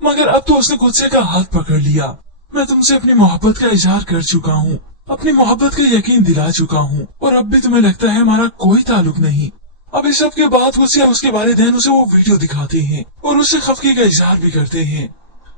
मगर अब तो उसने कुत्सिया का हाथ पकड़ लिया। मैं तुमसे अपनी मोहब्बत का इजहार कर चुका हूँ, अपनी मोहब्बत का यकीन दिला चुका हूँ और अब भी तुम्हें लगता है हमारा कोई ताल्लुक नहीं। अब इस सब के बाद कुत्सिया उसके वालिदैन उसे वो वीडियो दिखाते हैं और उससे खफगी का इजहार भी करते हैं,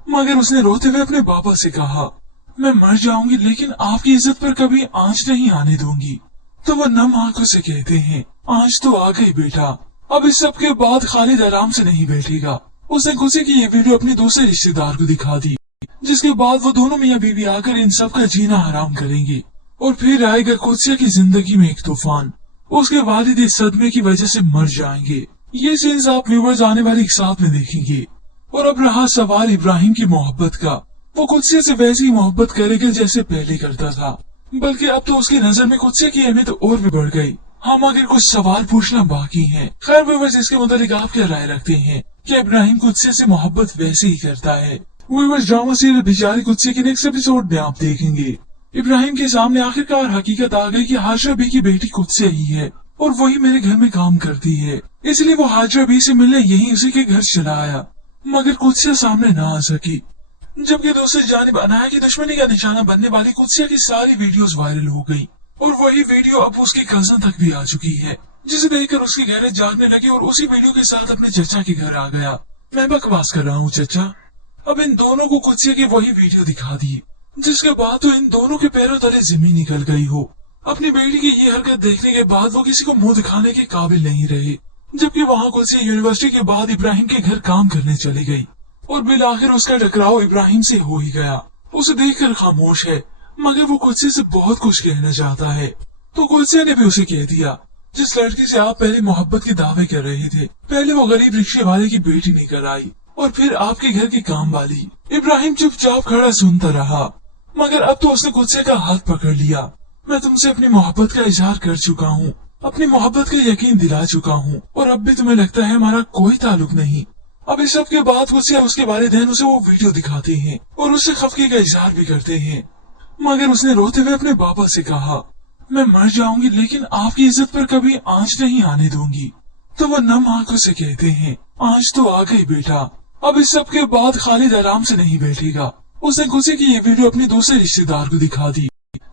मगर उसने रोते हुए अपने पापा से कहा, मैं मर जाऊंगी लेकिन आपकी इज्जत पर कभी आंच नहीं आने दूंगी। तो वो नम आंखों से कहते हैं, आंच तो आ गई बेटा। अब इस सब के बाद खालिद आराम से नहीं बैठेगा। उसने गुस्से की ये वीडियो अपने दूसरे रिश्तेदार को दिखा दी, जिसके बाद वो दोनों मियाँ बीवी आकर इन सब का जीना हराम करेंगे और फिर आएगा कुत्सिया की जिंदगी में एक तूफान। उसके वालिद इस सदमे की वजह से मर जाएंगे। ये सीन्स आप व्यूवर्स आने वाली एक साथ में देखेंगे। और अब रहा सवाल इब्राहिम की मोहब्बत का। वो कुत्सिया से वैसी ही मोहब्बत करेगा जैसे पहले करता था, बल्कि अब तो उसकी नजर में कुत्सिया की अहमियत और भी बढ़ गई। हम आगे कुछ सवाल पूछना बाकी है। खैर व्यूवर्स, इसके मुताबिक आप क्या राय रखते हैं? क्या इब्राहिम कुत्सिया से मोहब्बत वैसे ही करता है? व्यूवर्स, ड्रामा सीरियल बेचारी कुत्सिया के नेक्स्ट एपिसोड में आप देखेंगे इब्राहिम के सामने आखिरकार हकीकत आ गई कि हाजरा बी की बेटी कुत्सिया ही है और वही मेरे घर में काम करती है। इसलिए वो हाजरा बी से मिलने यही उसी के घर चला आया, मगर कुत्सिया सामने न आ सकी। जबकि दूसरी जानिब अनाया की दुश्मनी का निशाना बनने वाली कुत्सिया की सारी वीडियोस वायरल हो गई और वही वीडियो अब उसकी कजन तक भी आ चुकी है, जिसे देखकर उसकी गैरत जागने लगी और उसी वीडियो के साथ अपने चचा के घर आ गया। मैं बकवास कर रहा हूँ चचा। अब इन दोनों को कुत्सिया की वही वीडियो दिखा दी, जिसके बाद तो इन दोनों के पैरों तले जमीन निकल गई हो। अपनी बेटी की ये हरकत देखने के बाद वो किसी को मुंह दिखाने के काबिल नहीं रहे। जबकि वहाँ कुत्सिया यूनिवर्सिटी के बाद इब्राहिम के घर काम करने चली गई और बिल आखिर उसका टकराव इब्राहिम से हो ही गया। उसे देखकर खामोश है, मगर वो कुत्सिया से बहुत कुछ कहना चाहता है। तो कुत्सिया ने भी उसे कह दिया, जिस लड़की से आप पहले मोहब्बत के दावे कर रहे थे, पहले वो गरीब रिक्शे वाले की बेटी निकल आई और फिर आपके घर की काम वाली। इब्राहिम चुपचाप खड़ा सुनता रहा, मगर अब तो उसने कुत्सिया का हाथ पकड़ लिया। मैं तुमसे अपनी मोहब्बत का इजहार कर चुका हूँ, अपनी मोहब्बत का यकीन दिला चुका हूँ और अब भी तुम्हें लगता है हमारा कोई ताल्लुक नहीं। अब इस सब के बाद कुत्सिया उसके वालिदैन उसे वो वीडियो दिखाते हैं और उससे खफगी का इजहार भी करते हैं, मगर उसने रोते हुए अपने पापा से कहा, मैं मर जाऊंगी लेकिन आपकी इज्जत पर कभी आंच नहीं आने दूंगी। तो वो नम आंखों से कहते हैं, आंच तो आ गई बेटा। अब इस सब के बाद खालिद आराम से नहीं बैठेगा। उसने कुत्सिया की ये वीडियो अपने दूसरे रिश्तेदार को दिखा दी,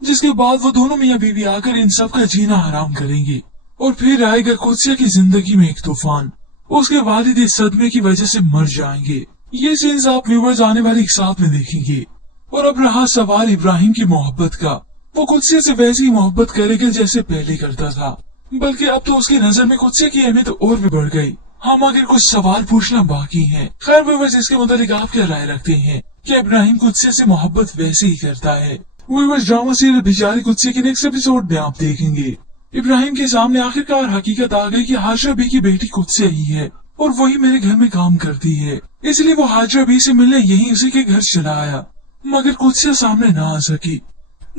जिसके बाद वो दोनों मियाँ बीवी आकर इन सब का जीना हराम करेंगे और फिर आएगा कुत्सिया की जिंदगी में एक तूफान। उसके वालिद इस सदमे की वजह से मर जाएंगे। ये सीन्स आप व्यूवर्स आने वाले एक साथ में देखेंगे। और अब रहा सवाल इब्राहिम की मोहब्बत का। वो कुत्सिया से वैसी ही मोहब्बत करेगा जैसे पहले करता था, बल्कि अब तो उसकी नजर में कुत्सिया की अहमियत और भी बढ़ गई। हम आगे कुछ सवाल पूछना बाकी है। खैर व्यूवर्स, इसके मुताबिक आप क्या राय रखते हैं? क्या इब्राहिम कुत्सिया से मोहब्बत वैसे ही करता है? व्यूवर्स, ड्रामा सीरियल बेचारी कुत्सिया के नेक्स्ट एपिसोड में आप देखेंगे इब्राहिम के सामने आखिरकार हकीकत आ गई कि हाजरा बी की बेटी कुत्सिया ही है और वही मेरे घर में काम करती है। इसलिए वो हाजरा बी से मिलने यही उसी के घर चला आया, मगर कुत्सिया सामने न आ सकी।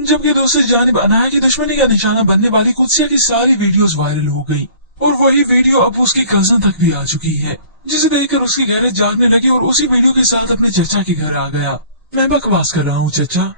जबकि दूसरी जानिब अनाया की दुश्मनी का निशाना बनने वाली कुत्सिया की सारी वीडियोस वायरल हो गई और वही वीडियो अब उसकी कजन तक भी आ चुकी है, जिसे देखकर उसकी गैरत जागने लगी और उसी वीडियो के साथ अपने चचा के घर आ गया। मैं बकवास कर रहा हूँ चचा।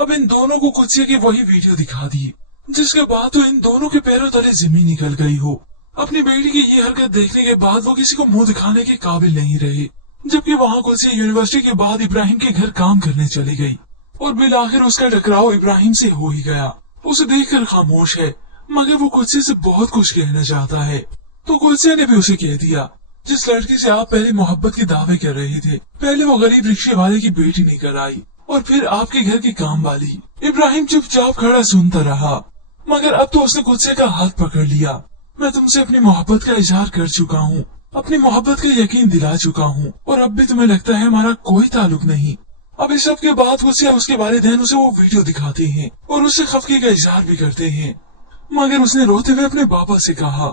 अब इन दोनों को कुत्सिया की वही वीडियो दिखा दी, जिसके बाद तो इन दोनों के पैरों तले जमीन निकल गई हो। अपनी बेटी की ये हरकत देखने के बाद वो किसी को मुंह दिखाने के काबिल नहीं रहे। जबकि वहाँ कुत्सिया यूनिवर्सिटी के बाद इब्राहिम के घर काम करने चली गई और बिल आखिर उसका टकराव इब्राहिम से हो ही गया। उसे देखकर खामोश है, मगर वो कुत्सिया से बहुत कुछ कहना चाहता है। तो कुत्सिया ने भी उसे कह दिया, जिस लड़की से आप पहले मोहब्बत के दावे कर रहे थे, पहले वो गरीब रिक्शे वाले की बेटी निकल आई और फिर आपके घर की काम वाली। इब्राहिम चुपचाप खड़ा सुनता रहा, मगर अब तो उसने कुत्सिया का हाथ पकड़ लिया। मैं तुमसे अपनी मोहब्बत का इजहार कर चुका हूँ, अपनी मोहब्बत का यकीन दिला चुका हूँ और अब भी तुम्हें लगता है हमारा कोई ताल्लुक नहीं। अब इस सब के बाद कुत्सिया उसके वालिदैन उसे वो वीडियो दिखाते हैं और उससे खफगी का इजहार भी करते हैं, मगर उसने रोते हुए अपने पापा से कहा,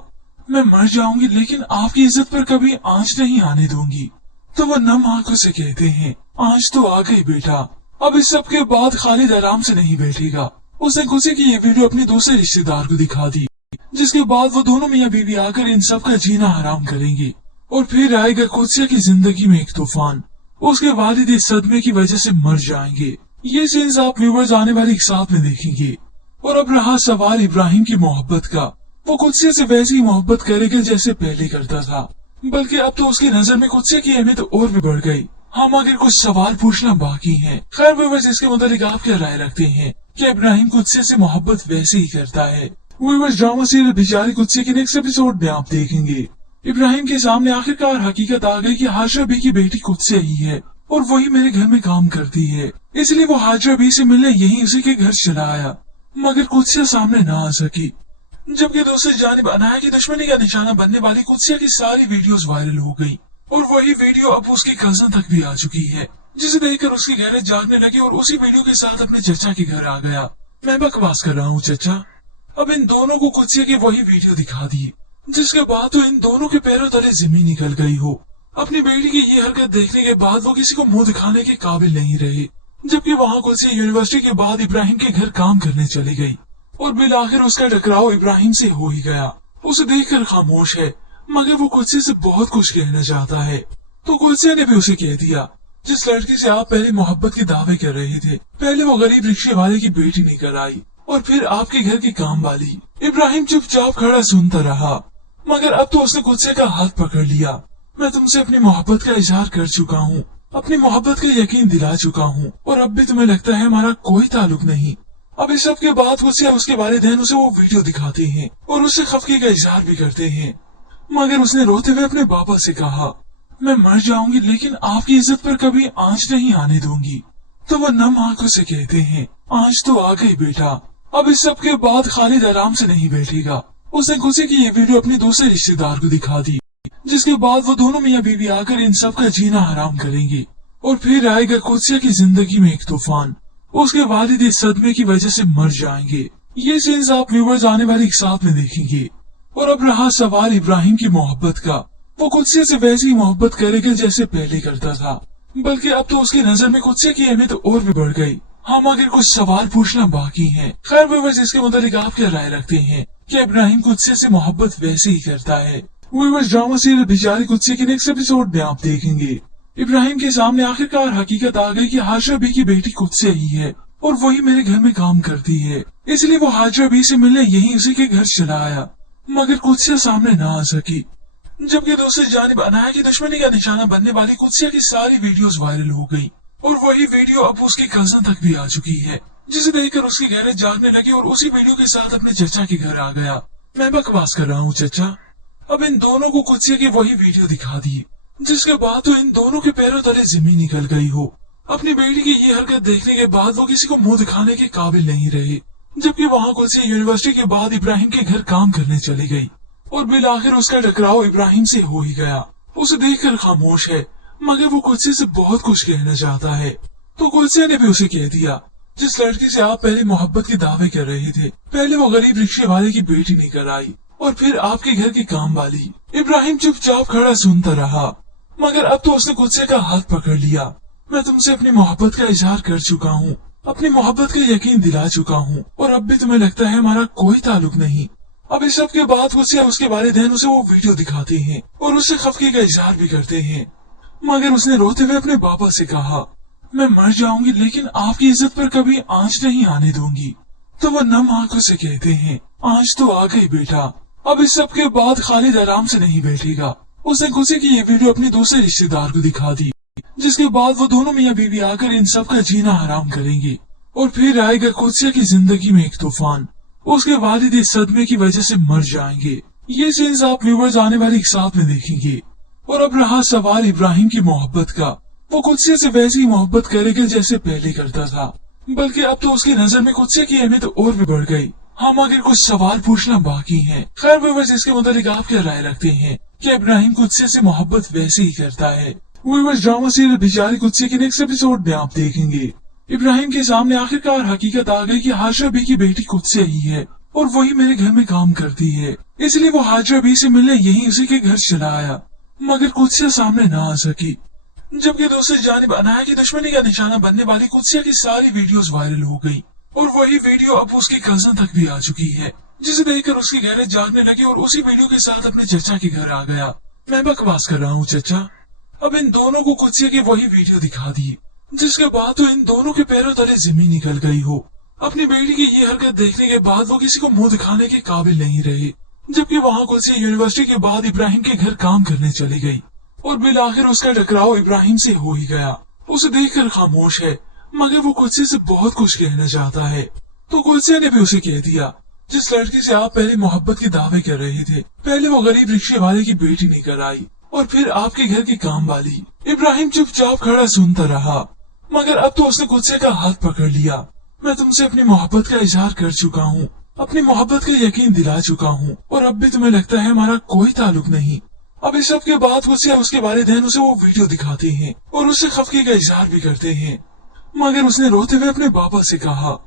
मैं मर जाऊंगी लेकिन आपकी इज्जत पर कभी आंच नहीं आने दूंगी। तो वो नम आंखों से कहते हैं, आंच तो आ गई बेटा। अब इस सब के बाद खालिद आराम से नहीं बैठेगा। उसने कुत्सिया की ये वीडियो अपने दूसरे रिश्तेदार को दिखा दी, जिसके बाद वो दोनों मियाँ बीवी आकर इन सब का जीना हराम करेंगे और फिर आएगा कुत्सिया की जिंदगी में एक तूफान। उसके वालिद इस सदमे की वजह से मर जाएंगे। ये सीन्स आप व्यूवर्स आने वाले एक साथ में देखेंगे। और अब रहा सवाल इब्राहिम की मोहब्बत का। वो कुत्सिया से वैसी ही मोहब्बत करेगा जैसे पहले करता था, बल्कि अब तो उसकी नजर में कुत्सिया की अहमियत और भी बढ़ गई। हम आगे कुछ सवाल पूछना बाकी है। खैर व्यूवर्स, इसके मुताबिक आप क्या राय रखते हैं? क्या इब्राहिम कुत्सिया से मोहब्बत वैसे ही करता है? व्यूवर्स, ड्रामा सीरियल बेचारी कुत्सिया के नेक्स्ट एपिसोड में आप देखेंगे इब्राहिम के सामने आखिरकार हकीकत आ गई कि हाजरा बी की बेटी कुत्सिया ही है और वही मेरे घर में काम करती है। इसलिए वो हाजरा बी से मिलने यही उसी के घर चला आया, मगर कुत्सिया सामने न आ सकी। जबकि दूसरी जानिब अनाया की दुश्मनी का निशाना बनने वाली कुत्सिया की सारी वीडियोस वायरल हो गई और वही वीडियो अब उसकी कजन तक भी आ चुकी है, जिसे देखकर उसकी गैरत जागने लगी और उसी वीडियो के साथ अपने चचा के घर आ गया। मैं बकवास कर रहा हूँ चचा। अब इन दोनों को कुत्सिया की वही वीडियो दिखा दी, जिसके बाद तो इन दोनों के पैरों तले जमीन निकल गई हो। अपनी बेटी की ये हरकत देखने के बाद वो किसी को मुंह दिखाने के काबिल नहीं रहे। जबकि वहाँ कुत्सिया यूनिवर्सिटी के बाद इब्राहिम के घर काम करने चली गई और बिल आखिर उसका टकराव इब्राहिम से हो ही गया। उसे देखकर खामोश है, मगर वो कुत्सिया से बहुत कुछ कहना चाहता है। तो कुत्सिया ने भी उसे कह दिया, जिस लड़की से आप पहले मोहब्बत के दावे कर रहे थे, पहले वो गरीब रिक्शे वाले की बेटी निकल आई और फिर आपके घर की काम वाली। इब्राहिम चुपचाप खड़ा सुनता रहा, मगर अब तो उसने कुत्सिया का हाथ पकड़ लिया। मैं तुमसे अपनी मोहब्बत का इजहार कर चुका हूँ, अपनी मोहब्बत का यकीन दिला चुका हूँ और अब भी तुम्हें लगता है हमारा कोई ताल्लुक नहीं। अब इस सब के बाद उसके वालिदैन उसे वो वीडियो दिखाते हैं और उससे खफगी का इजहार भी करते हैं, मगर उसने रोते हुए अपने पापा से कहा, मैं मर जाऊंगी लेकिन आपकी इज्जत पर कभी आंच नहीं आने दूंगी। तो वो नम आंखों से कहते हैं, आंच तो आ गई बेटा। अब इस सब के बाद खालिद आराम से नहीं बैठेगा। उसने गुस्से की ये वीडियो अपने दूसरे रिश्तेदार को दिखा दी, जिसके बाद वो दोनों मियाँ बीवी आकर इन सब का जीना हराम करेंगे और फिर आएगा कुत्सिया की जिंदगी में एक तूफान। उसके वालिद इस सदमे की वजह से मर जाएंगे। ये सीन्स आप व्यूअर्स आने वाली एक साथ में देखेंगे। और अब रहा सवाल इब्राहिम की मोहब्बत का। वो कुत्सिया से वैसी ही मोहब्बत करेगा जैसे पहले करता था, बल्कि अब तो उसकी नजर में कुत्सिया की अहमियत और भी बढ़ गई। हम आगे कुछ सवाल पूछना बाकी है। खैर व्यूअर्स, इसके मुताबिक आप क्या राय रखते हैं? क्या इब्राहिम कुत्सिया से मोहब्बत वैसे ही करता है? व्यूअर्स, ड्रामा सीरियल बेचारी कुत्सिया के नेक्स्ट एपिसोड में आप देखेंगे इब्राहिम के सामने आखिरकार हकीकत आ गई कि हाजरा बी की बेटी कुत्सिया ही है और वही मेरे घर में काम करती है। इसलिए वो हाजरा बी से मिलने यही उसी के घर चला आया, मगर कुत्सिया सामने न आ सकी। जबकि दूसरी जानिब अनाया की दुश्मनी का निशाना बनने वाली कुत्सिया की सारी वीडियोस वायरल हो गई और वही वीडियो अब उसके कजन तक भी आ चुकी है, जिसे देखकर उसकी गैरत जागने लगी और उसी वीडियो के साथ अपने चचा के घर आ गया। मैं बकवास कर रहा हूँ चचा। अब इन दोनों को कुत्सिया की वही वीडियो दिखा दी, जिसके बाद तो इन दोनों के पैरों तले जमीन निकल गई हो। अपनी बेटी की ये हरकत देखने के बाद वो किसी को मुंह दिखाने के काबिल नहीं रहे। जबकि वहाँ कुत्सिया यूनिवर्सिटी के बाद इब्राहिम के घर काम करने चली गई और बिल आखिर उसका टकराव इब्राहिम से हो ही गया। उसे देखकर खामोश है, मगर वो कुत्सिया से बहुत कुछ कहना चाहता है। तो कुत्सिया ने भी उसे कह दिया, जिस लड़की से आप पहले मोहब्बत के दावे कर रहे थे, पहले वो गरीब रिक्शे वाले की बेटी निकल आई और फिर आपके घर की काम वाली। इब्राहिम चुपचाप खड़ा सुनता रहा, मगर अब तो उसने कुत्सिया का हाथ पकड़ लिया। मैं तुमसे अपनी मोहब्बत का इजहार कर चुका हूँ, अपनी मोहब्बत का यकीन दिला चुका हूँ और अब भी तुम्हें लगता है हमारा कोई ताल्लुक नहीं। अब इस सब के बाद कुत्सिया उसके वालिदैन उसे वो वीडियो दिखाते हैं और उससे खफगी का इजहार भी करते हैं, मगर उसने रोते हुए अपने पापा से कहा, मैं मर जाऊंगी लेकिन आपकी इज्जत पर कभी आंच नहीं आने दूंगी। तो वो नम आंखों से कहते हैं, आंच तो आ गई बेटा। अब इस सब के बाद खालिद आराम से नहीं बैठेगा। उसने गुस्से की ये वीडियो अपने दूसरे रिश्तेदार को दिखा दी, जिसके बाद वो दोनों मियाँ बीवी आकर इन सब का जीना हराम करेंगे और फिर आएगा कुत्सिया की जिंदगी में एक तूफान। उसके वालिद इस सदमे की वजह से मर जाएंगे। ये सीन्स आप व्यूअर्स आने वाली एक साथ में देखेंगे। और अब रहा सवाल इब्राहिम की मोहब्बत का। वो कुत्सिया से वैसी ही मोहब्बत करेगा जैसे पहले करता था, बल्कि अब तो उसकी नजर में कुत्सिया की अहमियत और भी बढ़ गई। हम आगे कुछ सवाल पूछना बाकी है। खैर व्यूअर्स, इसके मुताबिक आप क्या राय रखते हैं? क्या इब्राहिम कुत्सिया से मोहब्बत वैसे ही करता है? व्यूअर्स, ड्रामा सीरियल बेचारी कुत्सिया के नेक्स्ट एपिसोड में आप देखेंगे इब्राहिम के सामने आखिरकार हकीकत आ गई कि हाजरा बी की बेटी कुत्सिया ही है और वही मेरे घर में काम करती है। इसलिए वो हाजरा बी से मिलने यही उसी के घर चला आया, मगर कुत्सिया सामने न आ सकी। जबकि दूसरी जानिब अनाया की दुश्मनी का निशाना बनने वाली कुत्सिया की सारी वीडियोस वायरल हो गई और वही वीडियो अब उसके कजन तक भी आ चुकी है, जिसे देखकर उसकी गैरत जागने लगी और उसी वीडियो के साथ अपने चचा के घर आ गया। मैं बकवास कर रहा हूँ चचा। अब इन दोनों को कुत्सिया की वही वीडियो दिखा दी, जिसके बाद तो इन दोनों के पैरों तले जमीन निकल गई हो। अपनी बेटी की ये हरकत देखने के बाद वो किसी को मुंह दिखाने के काबिल नहीं रहे। जबकि वहाँ कुत्सिया यूनिवर्सिटी के बाद इब्राहिम के घर काम करने चली गई और बिल आखिर उसका टकराव इब्राहिम से हो ही गया। उसे देखकर खामोश है, मगर वो कुत्सिया से बहुत कुछ कहना चाहता है। तो कुत्सिया ने भी उसे कह दिया, जिस लड़की से आप पहले मोहब्बत के दावे कर रहे थे, पहले वो गरीब रिक्शे वाले की बेटी निकल आई और फिर आपके घर की काम वाली। इब्राहिम चुपचाप खड़ा सुनता रहा, मगर अब तो उसने कुत्सिया का हाथ पकड़ लिया। मैं तुमसे अपनी मोहब्बत का इजहार कर चुका हूँ, अपनी मोहब्बत का यकीन दिला चुका हूँ और अब भी तुम्हें लगता है हमारा कोई ताल्लुक नहीं। अब इस सब के बाद कुत्सिया उसके वालिदैन उसे वो वीडियो दिखाते हैं और उससे खफगी का इजहार भी करते हैं, मगर उसने रोते हुए अपने पापा से कहा,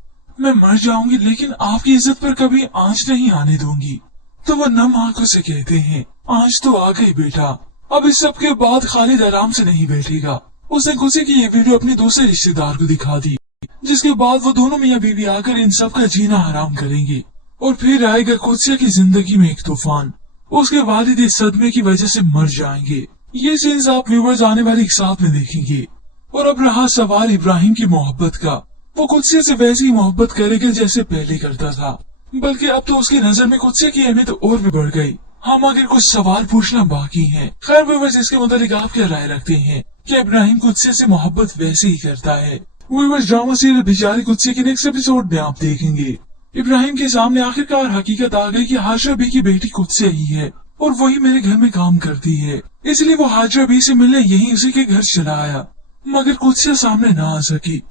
मैं मर जाऊंगी लेकिन आपकी इज्जत पर कभी आंच नहीं आने दूंगी। तो वो नम आंखों से कहते हैं, आंच तो आ गई बेटा। अब इस सब के बाद खालिद आराम से नहीं बैठेगा। उसने गुस्से की ये वीडियो अपने दूसरे रिश्तेदार को दिखा दी, जिसके बाद वो दोनों मियाँ बीवी आकर इन सब का जीना हराम करेंगे और फिर आएगा कुत्सिया की जिंदगी में एक तूफान। उसके वालिद इस सदमे की वजह से मर जाएंगे। ये सीन्स आप व्यूअर्स आने वाली एक साथ में देखेंगे। और अब रहा सवाल इब्राहिम की मोहब्बत का। वो कुत्सिया से वैसी ही मोहब्बत करेगा जैसे पहले करता था, बल्कि अब तो उसकी नजर में कुत्सिया की अहमियत और भी बढ़ गई। हम आगे कुछ सवाल पूछना बाकी है। खैर व्यूअर्स, इसके मुताबिक आप क्या राय रखते हैं? कि इब्राहिम कुत्से से मोहब्बत वैसे ही करता है। व्यूअर्स, ड्रामा सीरियल बेचारे कुत्से के नेक्स्ट एपिसोड में आप देखेंगे इब्राहिम के सामने आखिरकार हकीकत आ गई कि हाजरा बी की बेटी कुत्से ही है और वही मेरे घर में काम करती है। इसलिए वो हाजरा बी से मिलने यहीं उसी के घर चला आया, मगर कुत्सिया सामने ना आ सकी।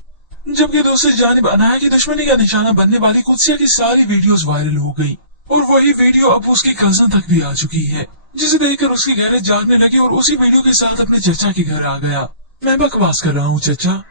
जबकि दूसरी जानिब अनाया की दुश्मनी का निशाना बनने वाली कुत्सिया की सारी वीडियोस वायरल हो गई और वही वीडियो अब उसकी कजन तक भी आ चुकी है, जिसे देखकर उसकी गैरत जागने लगी और उसी वीडियो के साथ अपने चचा के घर आ गया। मैं बकवास कर रहा हूँ चचा।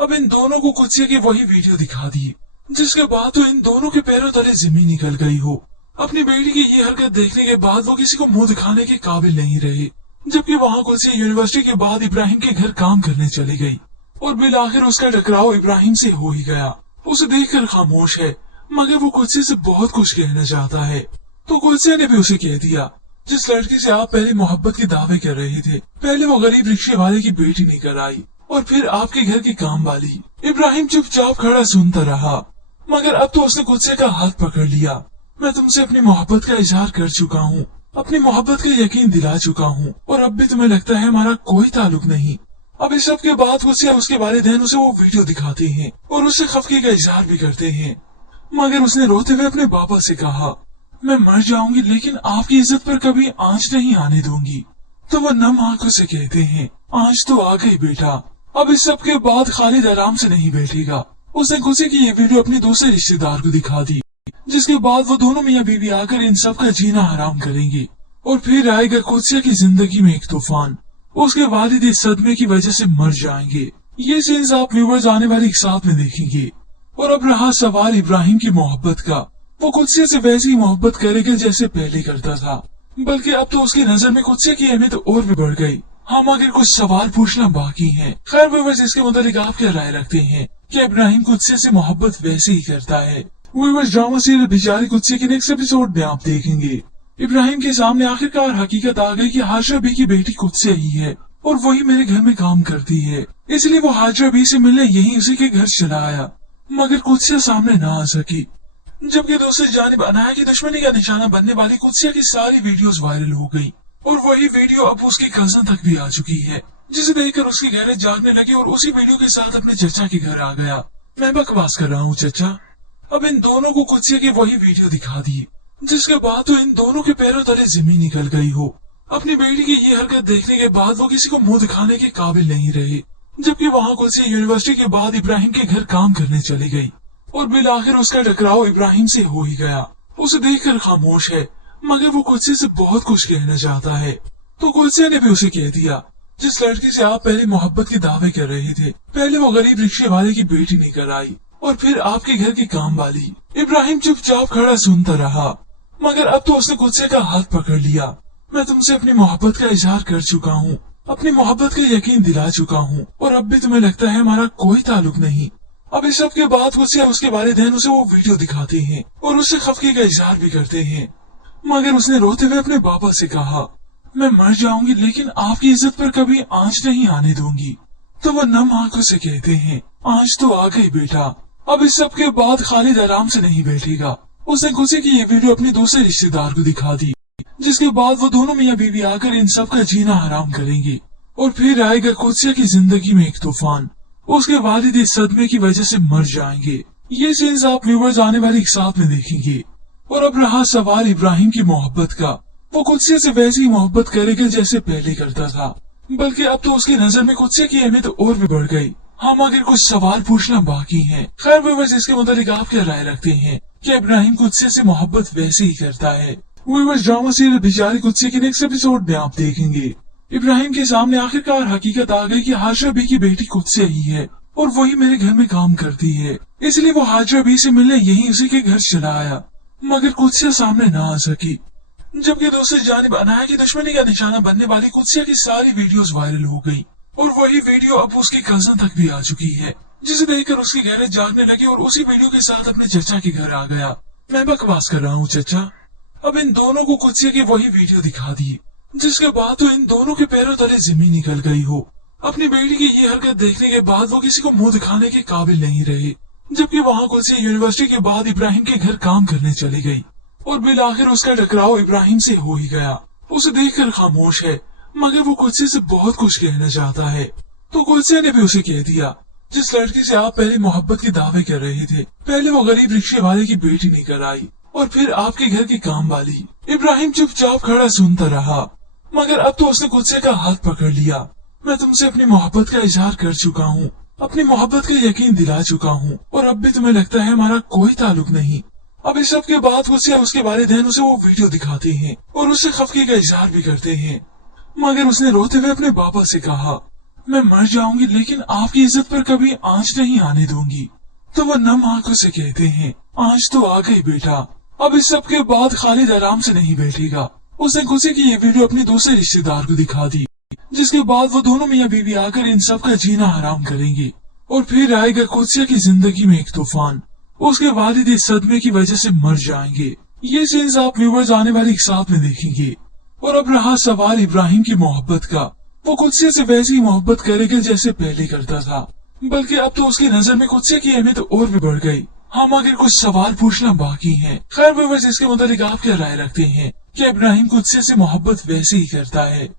अब इन दोनों को कुत्सिया की वही वीडियो दिखा दी, जिसके बाद तो इन दोनों के पैरों तले जमीन निकल गई हो। अपनी बेटी की ये हरकत देखने के बाद वो किसी को मुंह दिखाने के काबिल नहीं रहे। जबकि वहाँ कुत्सिया यूनिवर्सिटी के बाद इब्राहिम के घर काम करने चली गई और बिल आखिर उसका टकराव इब्राहिम से हो ही गया। उसे देखकर खामोश है, मगर वो कुत्सिया से बहुत कुछ कहना चाहता है। तो कुत्सिया ने भी उसे कह दिया, जिस लड़की से आप पहले मोहब्बत के दावे कर रहे थे, पहले वो गरीब रिक्शे वाले की बेटी निकल आई और फिर आपके घर की काम वाली। इब्राहिम चुपचाप खड़ा सुनता रहा, मगर अब तो उसने कुत्सिया का हाथ पकड़ लिया। मैं तुमसे अपनी मोहब्बत का इजहार कर चुका हूँ, अपनी मोहब्बत का यकीन दिला चुका हूँ और अब भी तुम्हें लगता है हमारा कोई ताल्लुक नहीं। अब इस सब के बाद कुत्सिया उसके वालिदैन उसे वो वीडियो दिखाते हैं और उससे खफगी का इजहार भी करते हैं, मगर उसने रोते हुए अपने पापा से कहा, मैं मर जाऊंगी लेकिन आपकी इज्जत पर कभी आंच नहीं आने दूंगी। तो वो नम आंखों से कहते हैं, आंच तो आ गई बेटा। अब इस सब के बाद खालिद आराम से नहीं बैठेगा। उसने कुत्सिया की ये वीडियो अपने दूसरे रिश्तेदार को दिखा दी, जिसके बाद वो दोनों मियाँ बीवी आकर इन सब का जीना हराम करेंगे और फिर आएगा कुत्सिया की जिंदगी में एक तूफान। उसके वालिद इस सदमे की वजह से मर जाएंगे। ये सीन्स आप व्यूअर्स आने वाले एक साथ में देखेंगे। और अब रहा सवाल इब्राहिम की मोहब्बत का। वो कुत्सिया से वैसी ही मोहब्बत करेगा जैसे पहले करता था, बल्कि अब तो उसकी नजर में कुत्सिया की अहमियत और भी बढ़ गई। हाँ, मगर कुछ सवाल पूछना बाकी है। खैर व्यूअर्स, इसके मुताबिक आप क्या राय रखते हैं कि इब्राहिम कुत्सिया से मोहब्बत वैसे ही करता है? व्यूअर्स, ड्रामा सीरियल बेचारे कुत्सिया के नेक्स्ट एपिसोड में आप देखेंगे इब्राहिम के सामने आखिरकार हकीकत आ गई कि हाजरा बी की बेटी कुत्सिया ही है और वही मेरे घर में काम करती है। इसलिए वो हाजरा बी से मिलने यहीं उसी के घर चला आया, मगर कुत्सिया सामने ना आ सकी। जबकि दूसरी जानिब अनाया की दुश्मनी का निशाना बनने वाली कुत्सिया की सारी वीडियोस वायरल हो गई और वही वीडियो अब उसकी कजन तक भी आ चुकी है, जिसे देखकर उसकी गैरत जागने लगी और उसी वीडियो के साथ अपने चचा के घर आ गया। मैं बकवास कर रहा हूँ चचा। अब इन दोनों को कुत्सिया की वही वीडियो दिखा दी, जिसके बाद तो इन दोनों के पैरों तले जमीन निकल गई हो। अपनी बेटी की ये हरकत देखने के बाद वो किसी को मुंह दिखाने के काबिल नहीं रहे। जबकि वहाँ कुत्सिया यूनिवर्सिटी के बाद इब्राहिम के घर काम करने चली गई और बिल आखिर उसका टकराव इब्राहिम से हो ही गया। उसे देखकर खामोश है, मगर वो कुत्सिया से बहुत कुछ कहना चाहता है। तो कुत्सिया ने भी उसे कह दिया, जिस लड़की से आप पहले मोहब्बत के दावे कर रहे थे, पहले वो गरीब रिक्शे वाले की बेटी निकल आई और फिर आपके घर की काम वाली। इब्राहिम चुपचाप खड़ा सुनता रहा, मगर अब तो उसने कुत्सिया का हाथ पकड़ लिया। मैं तुमसे अपनी मोहब्बत का इजहार कर चुका हूँ, अपनी मोहब्बत का यकीन दिला चुका हूँ और अब भी तुम्हें लगता है हमारा कोई ताल्लुक नहीं। अब इस सब के बाद कुत्सिया उसके वालिदैन उसे वो वीडियो दिखाते हैं और उससे खफगी का इजहार भी करते हैं, मगर उसने रोते हुए अपने पापा से कहा, मैं मर जाऊंगी लेकिन आपकी इज्जत पर कभी आंच नहीं आने दूंगी। तो वो नम आंखों से कहते हैं, आंच तो आ गई बेटा। अब इस सब के बाद खालिद आराम से नहीं बैठेगा। उसने कुत्सिया की ये वीडियो अपने दूसरे रिश्तेदार को दिखा दी, जिसके बाद वो दोनों मियाँ बीवी आकर इन सब का जीना हराम करेंगे और फिर आएगा कुत्सिया की जिंदगी में एक तूफान। उसके वालिद इस सदमे की वजह से मर जाएंगे। ये सीन्स आप व्यूअर्स आने वाले एक साथ में देखेंगे। और अब रहा सवाल इब्राहिम की मोहब्बत का। वो कुत्सिया से वैसी ही मोहब्बत करेगा जैसे पहले करता था, बल्कि अब तो उसकी नजर में कुत्सिया की अहमियत और भी बढ़ गई। हाँ, मगर कुछ सवाल पूछना बाकी है। खैर व्यूअर्स, इसके मुताबिक आप क्या राय रखते हैं कि इब्राहिम कुत्सिया से मोहब्बत वैसे ही करता है? व्यूअर्स, ड्रामा सीरियल बेचारे कुत्सिया के नेक्स्ट एपिसोड में आप देखेंगे इब्राहिम के सामने आखिरकार हकीकत आ गई कि हाजरा बी की बेटी कुत्सिया ही है और वही मेरे घर में काम करती है। इसलिए वो हाजरा बी से मिलने यहीं उसी के घर चला आया, मगर कुत्सिया सामने ना आ सकी। जबकि दूसरी जानिब अनाया की दुश्मनी का निशाना बनने वाली कुत्सिया की सारी वीडियोस वायरल हो गई और वही वीडियो अब उसकी कजन तक भी आ चुकी है, जिसे देखकर उसकी गैरत जागने लगी और उसी वीडियो के साथ अपने चचा के घर आ गया। मैं बकवास कर रहा हूँ चचा। अब इन दोनों को कुत्सिया की वही वीडियो दिखा दी, जिसके बाद तो इन दोनों के पैरों तले जमीन निकल गई हो। अपनी बेटी की ये हरकत देखने के बाद वो किसी को मुंह दिखाने के काबिल नहीं रहे। जबकि वहाँ कुत्सिया यूनिवर्सिटी के बाद इब्राहिम के घर काम करने चली गई और बिल आखिर उसका टकराव इब्राहिम से हो ही गया। उसे देखकर खामोश है, मगर वो कुत्सिया से बहुत कुछ कहना चाहता है। तो कुदसिया ने भी उसे कह दिया, जिस लड़की से आप पहले मोहब्बत के दावे कर रहे थे, पहले वो गरीब रिक्शे वाले की बेटी निकल आई और फिर आपके घर की काम वाली। इब्राहिम चुपचाप खड़ा सुनता रहा, मगर अब तो उसने कुदसिया का हाथ पकड़ लिया। मैं तुमसे अपनी मोहब्बत का इजहार कर चुका हूँ, अपनी मोहब्बत का यकीन दिला चुका हूँ, और अब भी तुम्हें लगता है हमारा कोई ताल्लुक नहीं। अब इस सब के बाद कुदसिया उसके वालिदैन उसे वो वीडियो दिखाते हैं और उससे खफगी का इजहार भी करते हैं, मगर उसने रोते हुए अपने पापा से कहा, मैं मर जाऊंगी लेकिन आपकी इज्जत पर कभी आंच नहीं आने दूंगी। तो वो नम आंखों से कहते हैं, आंच तो आ गई बेटा, अब इस सब के बाद खालिद आराम से नहीं बैठेगा। उसने कुदसिया की ये वीडियो अपने दूसरे रिश्तेदार को दिखा दी, जिसके बाद वो दोनों मियाँ बीवी आकर इन सब का जीना हराम करेंगे और फिर आएगा कुदसिया की जिंदगी में एक तूफान। उसके वालिद इस सदमे की वजह से मर जाएंगे। ये सीन्स आप व्यूअर्स आने वाली एक साथ में देखेंगे। और अब रहा सवाल इब्राहिम की मोहब्बत का, वो कुदसिया से वैसी ही मोहब्बत करेगा जैसे पहले करता था, बल्कि अब तो उसकी नजर में कुदसिया की अहमियत और भी बढ़ गई। हाँ, मगर कुछ सवाल पूछना बाकी है। खैर व्यूअर्स, इसके मुताबिक आप क्या राय रखते हैं? क्या इब्राहिम कुदसिया से मोहब्बत वैसे ही करता है?